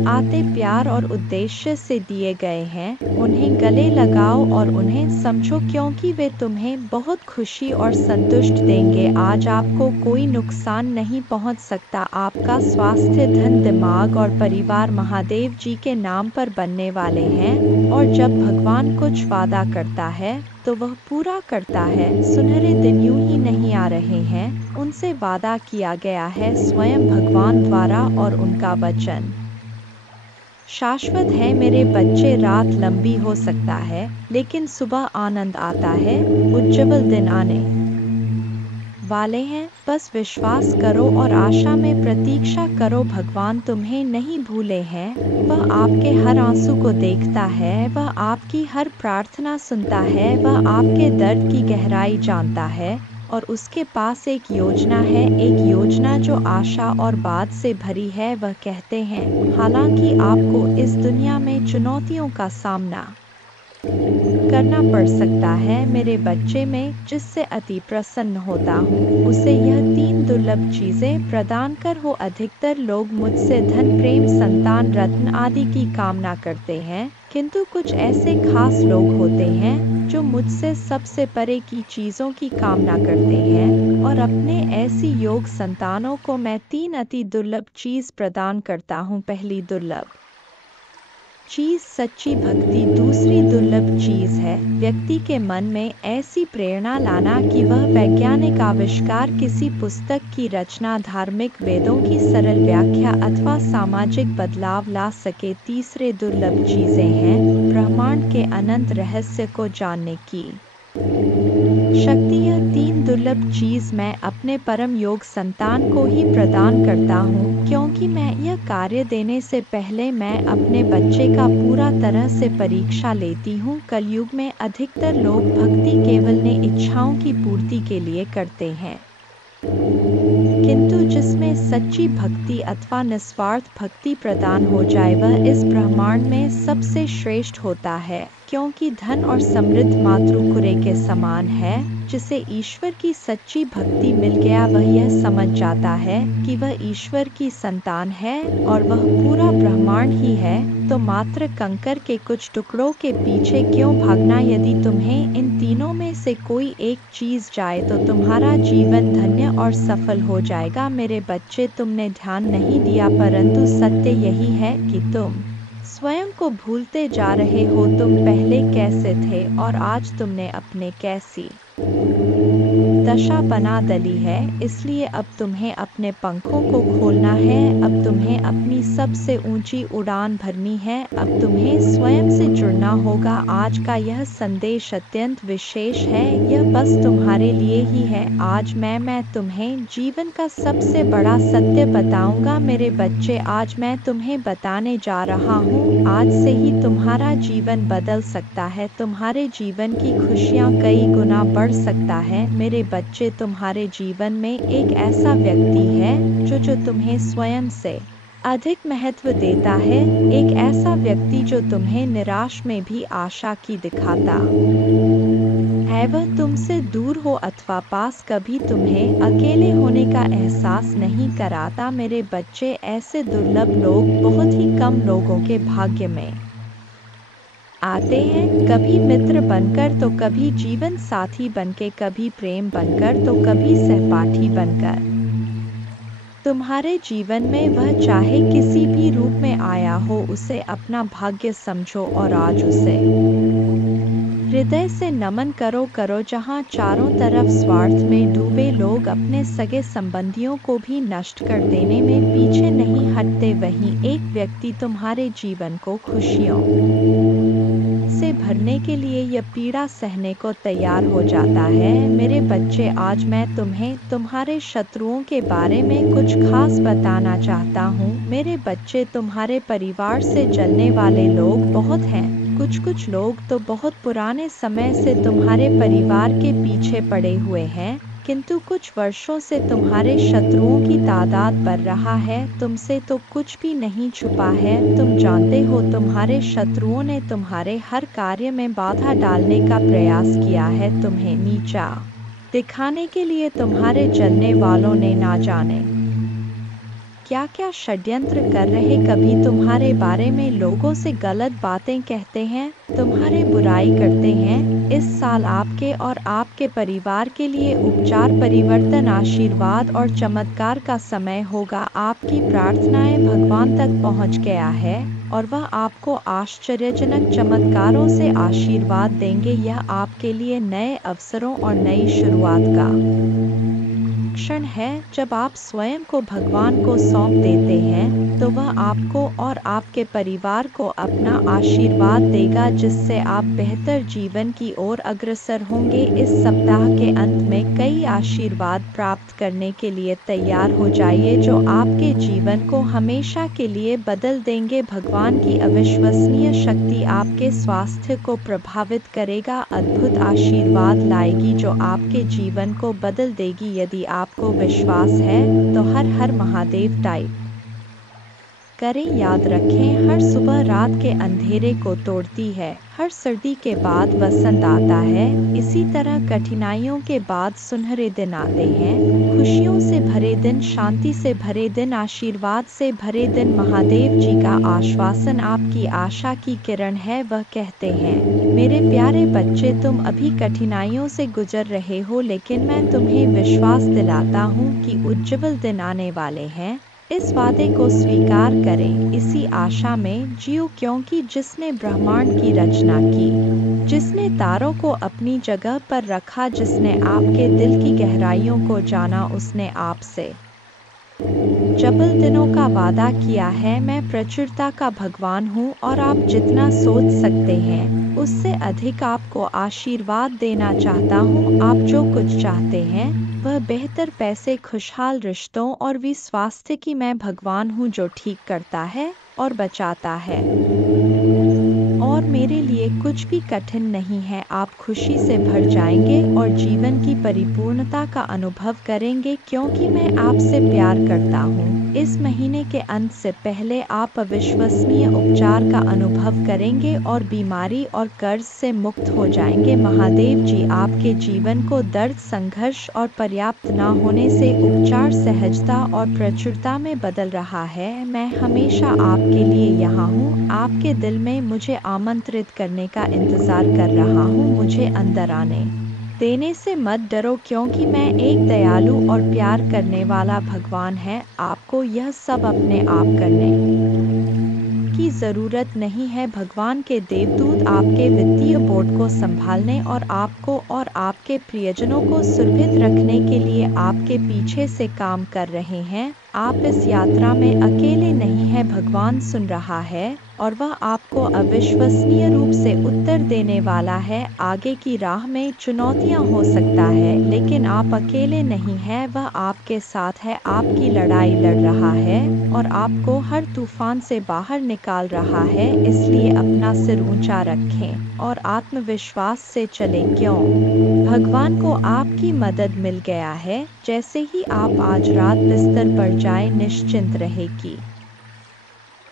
आते प्यार और उद्देश्य से दिए गए हैं। उन्हें गले लगाओ और उन्हें समझो, क्योंकि वे तुम्हें बहुत खुशी और संतुष्ट देंगे। आज आपको कोई नुकसान नहीं पहुंच सकता। आपका स्वास्थ्य, धन, दिमाग और परिवार महादेव जी के नाम पर बनने वाले हैं और जब भगवान कुछ वादा करता है तो वह पूरा करता है। सुनहरे दिन यूं ही नहीं आ रहे हैं, उनसे वादा किया गया है स्वयं भगवान द्वारा और उनका वचन शाश्वत है। मेरे बच्चे, रात लंबी हो सकता है, लेकिन सुबह आनंद आता है। उज्जवल दिन आने वाले हैं। बस विश्वास करो और आशा में प्रतीक्षा करो। भगवान तुम्हें नहीं भूले हैं। वह आपके हर आंसू को देखता है, वह आपकी हर प्रार्थना सुनता है, वह आपके दर्द की गहराई जानता है और उसके पास एक योजना है, एक योजना जो आशा और बाद से भरी है। वह कहते हैं, हालांकि आपको इस दुनिया में चुनौतियों का सामना करना पड़ सकता है, मेरे बच्चे, में जिससे अति प्रसन्न होता हूँ, उसे यह 3 दुर्लभ चीजें प्रदान कर हो। अधिकतर लोग मुझसे धन, प्रेम, संतान, रत्न आदि की कामना करते हैं, किंतु कुछ ऐसे खास लोग होते हैं जो मुझसे सबसे परे की चीजों की कामना करते हैं और अपने ऐसी योग संतानों को मैं 3 अति दुर्लभ चीज प्रदान करता हूँ। पहली दुर्लभ चीज सच्ची भक्ति। दूसरी दुर्लभ चीज है व्यक्ति के मन में ऐसी प्रेरणा लाना कि वह वैज्ञानिक आविष्कार, किसी पुस्तक की रचना, धार्मिक वेदों की सरल व्याख्या अथवा सामाजिक बदलाव ला सके। तीसरे दुर्लभ चीजें हैं ब्रह्मांड के अनंत रहस्य को जानने की शक्ति। यह 3 दुर्लभ चीज मैं अपने परम योग संतान को ही प्रदान करता हूँ, क्योंकि मैं यह कार्य देने से पहले मैं अपने बच्चे का पूरा तरह से परीक्षा लेती हूँ। कलयुग में अधिकतर लोग भक्ति केवल ने इच्छाओं की पूर्ति के लिए करते हैं, किंतु जिसमें सच्ची भक्ति अथवा निस्वार्थ भक्ति प्रदान हो जाए वह इस ब्रह्मांड में सबसे श्रेष्ठ होता है, क्योंकि धन और समृद्ध मातृकुरे के समान है। जिसे ईश्वर की सच्ची भक्ति मिल गया वह यह समझ जाता है कि वह ईश्वर की संतान है और वह पूरा ब्रह्मांड ही है, तो मात्र कंकर के कुछ टुकड़ों के पीछे क्यों भागना। यदि तुम्हें इन तीनों में से कोई एक चीज जाए तो तुम्हारा जीवन धन्य और सफल हो जाएगा। मेरे बच्चे, तुमने ध्यान नहीं दिया, परंतु सत्य यही है कि तुम स्वयं को भूलते जा रहे हो। तुम पहले कैसे थे और आज तुमने अपने कैसी दशा बना डाली है। इसलिए अब तुम्हें अपने पंखों को खोलना है, अब तुम्हें अपनी सबसे ऊंची उड़ान भरनी है, अब तुम्हें स्वयं से जुड़ना होगा। आज का यह संदेश अत्यंत विशेष है, यह बस तुम्हारे लिए ही है। आज मैं तुम्हें जीवन का सबसे बड़ा सत्य बताऊंगा। मेरे बच्चे, आज मैं तुम्हें बताने जा रहा हूँ, आज से ही तुम्हारा जीवन बदल सकता है, तुम्हारे जीवन की खुशियाँ कई गुना बढ़ सकता है। मेरे बच्चे, तुम्हारे जीवन में एक ऐसा व्यक्ति है जो तुम्हें स्वयं से अधिक महत्व देता है, एक ऐसा व्यक्ति जो तुम्हें निराश में भी आशा की दिखाता है। वह तुमसे दूर हो अथवा पास, कभी तुम्हें अकेले होने का एहसास नहीं कराता। मेरे बच्चे, ऐसे दुर्लभ लोग बहुत ही कम लोगों के भाग्य में आते हैं, कभी मित्र बनकर तो कभी जीवन साथी बनके, कभी प्रेम बनकर तो कभी सहपाठी बनकर। तुम्हारे जीवन में वह चाहे किसी भी रूप में आया हो, उसे अपना भाग्य समझो और आज उसे हृदय से नमन करो। जहाँ चारों तरफ स्वार्थ में डूबे लोग अपने सगे संबंधियों को भी नष्ट कर देने में पीछे नहीं हटते, वहीं एक व्यक्ति तुम्हारे जीवन को खुशियों से भरने के लिए यह पीड़ा सहने को तैयार हो जाता है। मेरे बच्चे, आज मैं तुम्हें तुम्हारे शत्रुओं के बारे में कुछ खास बताना चाहता हूँ। मेरे बच्चे, तुम्हारे परिवार से जलने वाले लोग बहुत हैं। कुछ लोग तो बहुत पुराने समय से तुम्हारे परिवार के पीछे पड़े हुए हैं, किंतु कुछ वर्षों से तुम्हारे शत्रुओं की तादाद बढ़ रहा है। तुमसे तो कुछ भी नहीं छुपा है, तुम जानते हो तुम्हारे शत्रुओं ने तुम्हारे हर कार्य में बाधा डालने का प्रयास किया है, तुम्हें नीचा दिखाने के लिए तुम्हारे जलने वालों ने ना जाने क्या क्या षड्यंत्र कर रहे। कभी तुम्हारे बारे में लोगों से गलत बातें कहते हैं, तुम्हारे बुराई करते हैं। इस साल आपके और आपके परिवार के लिए उपचार, परिवर्तन, आशीर्वाद और चमत्कार का समय होगा। आपकी प्रार्थनाएं भगवान तक पहुंच गया है और वह आपको आश्चर्यजनक चमत्कारों से आशीर्वाद देंगे। यह आपके लिए नए अवसरों और नई शुरुआत का क्षण है। जब आप स्वयं को भगवान को सौंप देते हैं तो वह आपको और आपके परिवार को अपना आशीर्वाद देगा, जिससे आप बेहतर जीवन की ओर अग्रसर होंगे। इस सप्ताह के अंत में कई आशीर्वाद प्राप्त करने के लिए तैयार हो जाइए, जो आपके जीवन को हमेशा के लिए बदल देंगे। भगवान की अविश्वसनीय शक्ति आपके स्वास्थ्य को प्रभावित करेगा, अद्भुत आशीर्वाद लाएगी जो आपके जीवन को बदल देगी। यदि आपको विश्वास है तो हर हर महादेव टाइप करें। याद रखें, हर सुबह रात के अंधेरे को तोड़ती है, हर सर्दी के बाद वसंत आता है। इसी तरह कठिनाइयों के बाद सुनहरे दिन आते हैं, खुशियों से भरे दिन, शांति से भरे दिन, आशीर्वाद से भरे दिन। महादेव जी का आश्वासन आपकी आशा की किरण है। वह कहते हैं, मेरे प्यारे बच्चे, तुम अभी कठिनाइयों से गुजर रहे हो, लेकिन मैं तुम्हें विश्वास दिलाता हूँ कि उज्जवल दिन आने वाले हैं। इस वादे को स्वीकार करें, इसी आशा में जियो, क्योंकि जिसने ब्रह्मांड की रचना की, जिसने तारों को अपनी जगह पर रखा, जिसने आपके दिल की गहराइयों को जाना, उसने आपसे जबल दिनों का वादा किया है। मैं प्रचुरता का भगवान हूँ और आप जितना सोच सकते हैं उससे अधिक आपको आशीर्वाद देना चाहता हूँ। आप जो कुछ चाहते हैं वह बेहतर पैसे, खुशहाल रिश्तों और भी स्वास्थ्य की मैं भगवान हूँ जो ठीक करता है और बचाता है। और मेरे लिए कुछ भी कठिन नहीं है। आप खुशी से भर जाएंगे और जीवन की परिपूर्णता का अनुभव करेंगे क्योंकि मैं आपसे प्यार करता हूँ। इस महीने के अंत से पहले आप अविश्वसनीय उपचार का अनुभव करेंगे और बीमारी और कर्ज से मुक्त हो जाएंगे। महादेव जी आपके जीवन को दर्द, संघर्ष और पर्याप्त न होने से उपचार, सहजता और प्रचुरता में बदल रहा है। मैं हमेशा आपके लिए यहाँ हूँ, आपके दिल में मुझे आमंत्रित करने का इंतजार कर रहा हूँ। मुझे अंदर आने देने से मत डरो क्योंकि मैं एक दयालु और प्यार करने वाला भगवान है। आपको यह सब अपने आप करने की ज़रूरत नहीं है। भगवान के देवदूत आपके वित्तीय बोर्ड को संभालने और आपको और आपके प्रियजनों को सुरक्षित रखने के लिए आपके पीछे से काम कर रहे हैं। आप इस यात्रा में अकेले नहीं हैं। भगवान सुन रहा है और वह आपको अविश्वसनीय रूप से उत्तर देने वाला है। आगे की राह में चुनौतियां हो सकता है लेकिन आप अकेले नहीं हैं। वह आपके साथ है, आपकी लड़ाई लड़ रहा है और आपको हर तूफान से बाहर निकाल रहा है। इसलिए अपना सिर ऊंचा रखें और आत्मविश्वास से चलें। क्यों? भगवान को आपकी मदद मिल गया है। जैसे ही आप आज रात बिस्तर पर जाएं, निश्चिंत रहे कि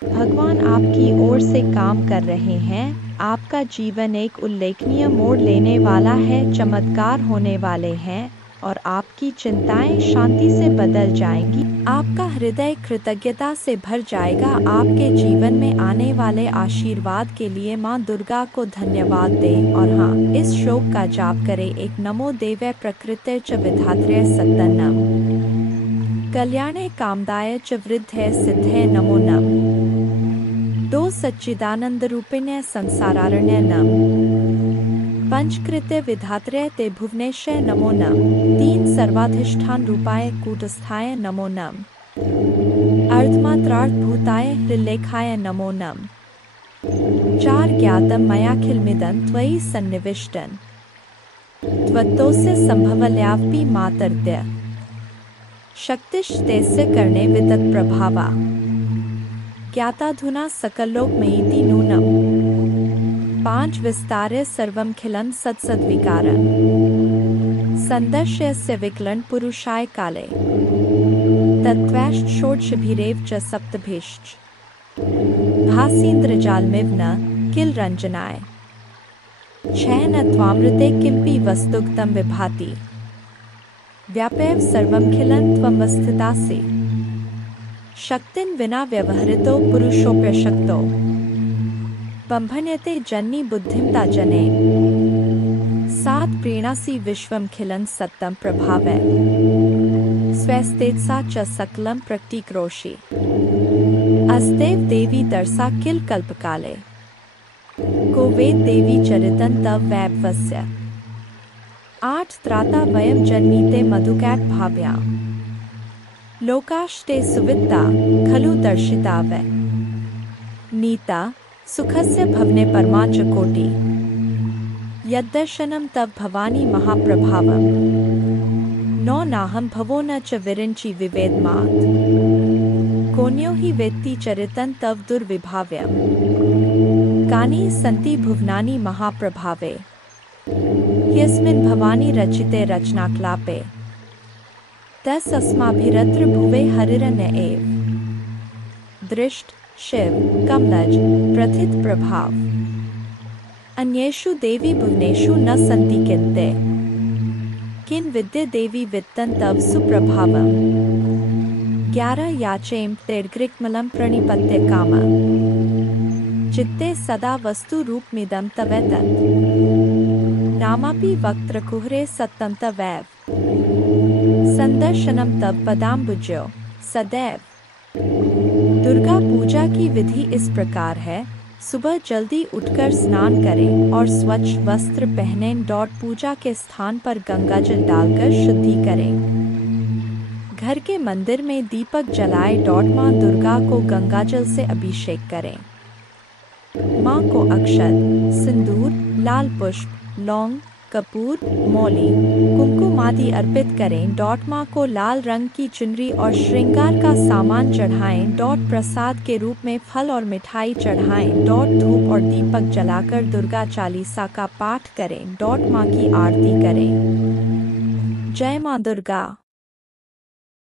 भगवान आपकी ओर से काम कर रहे हैं। आपका जीवन एक उल्लेखनीय मोड़ लेने वाला है, चमत्कार होने वाले हैं और आपकी चिंताएं शांति से बदल जाएंगी। आपका हृदय कृतज्ञता से भर जाएगा। आपके जीवन में आने वाले आशीर्वाद के लिए मां दुर्गा को धन्यवाद दें और हाँ, इस श्लोक का जाप करें। एक नमो देवै प्रकृते च विधात्रे सत्तन्नम कल्याणे कामदाय च वृद्धे सिद्धे नमो नम। 2 सच्चिदानंद रूपिणे संसारारण्य नम। पंचकृत्य विधात्रे ते भुवनेशे नमो नम। 3 सर्वाधिष्ठान रूपाय कूटस्थाय नमो नम। अर्धमात्रार्थ भूताय हृल्लेखाय नमो नम। 4 ज्ञातम मयाखिलमिदं त्वयि सन्निविष्टन् त्वत्तोस्य संभवल्यापि मातर्त्य शक्तिश्तेस्य कर्णे वितत प्रभावा ज्ञाताधुना सकल्लोकमयीति नूनम। 5 विस्तार्य सर्वमखिलं सत्सद्विकारं संदर्शयस्य विकलं पुरुषाय काले तत्त्वैश्च षोडशभिरेव च सप्तभिश्च भासीन्द्रजालमिव न किल रञ्जनाय 6 न त्वामृते किमपि वस्तुगतं विभाति व्यापैव सर्वमखिलं त्वमवस्थितासि शक्तिन विना व्यवहृतो पुरुषोऽप्यशक्तो बंभन्यते जन्नी बुद्धिमता जने 7 प्रीणासि विश्वमखिलं सत्तं प्रभावै स्वस्तेजसा च सकलं प्रतीक्रोषि अस्तेव देवी तरसा किल कल्पकाले को वेद देवी चरितं तव वैभवस्य 8 त्राता वयं जन्मीते मधुकैट भाव्यां लोकाश्ते सुवित्ता खलु दर्शिता वै नीता सुखस्य भवने परमाच कोटि यद्दर्शनं तव भवानी महाप्रभावम् नो नाहं भवो न च विरिञ्चि विवेदमात् कोन्यो हि वेत्ति चरितं तव दुर्विभाव्यम् कानि सन्ति भुवनानि महाप्रभावे यस्मिन् भवानी रचिते रचनाक्लापे तस् अस्माभिरत्र भुवे हरिरण्य एव दृष्ट शिव कमलज प्रथित प्रभाव अन्येषु देवी भुवनेषु न सन्ति किन्ते किन विद्य देवी वित्तं तव सुप्रभावम् 11 याचेम तेर्ग्रिक्मलं प्रणिपत्य काम चित्ते सदा वस्तु रूपमिदं तवेतत् नामापि वक्त्रकुहरे सत्तं तवैव संदर्शनम तब पदाम्बुजो सदैव। दुर्गा पूजा की विधि इस प्रकार है। सुबह जल्दी उठकर स्नान करें और स्वच्छ वस्त्र पहनें। पूजा के स्थान पर गंगाजल डालकर शुद्धि करें। घर के मंदिर में दीपक जलाए। मां दुर्गा को गंगाजल से अभिषेक करें। मां को अक्षत, सिंदूर, लाल पुष्प, लौंग, कपूर, मौली, कुमकुम आदि अर्पित करें। माँ को लाल रंग की चुनरी और श्रृंगार का सामान चढ़ाएं। प्रसाद के रूप में फल और मिठाई चढ़ाएं। धूप और दीपक जलाकर दुर्गा चालीसा का पाठ करें। माँ की आरती करें। जय माँ दुर्गा।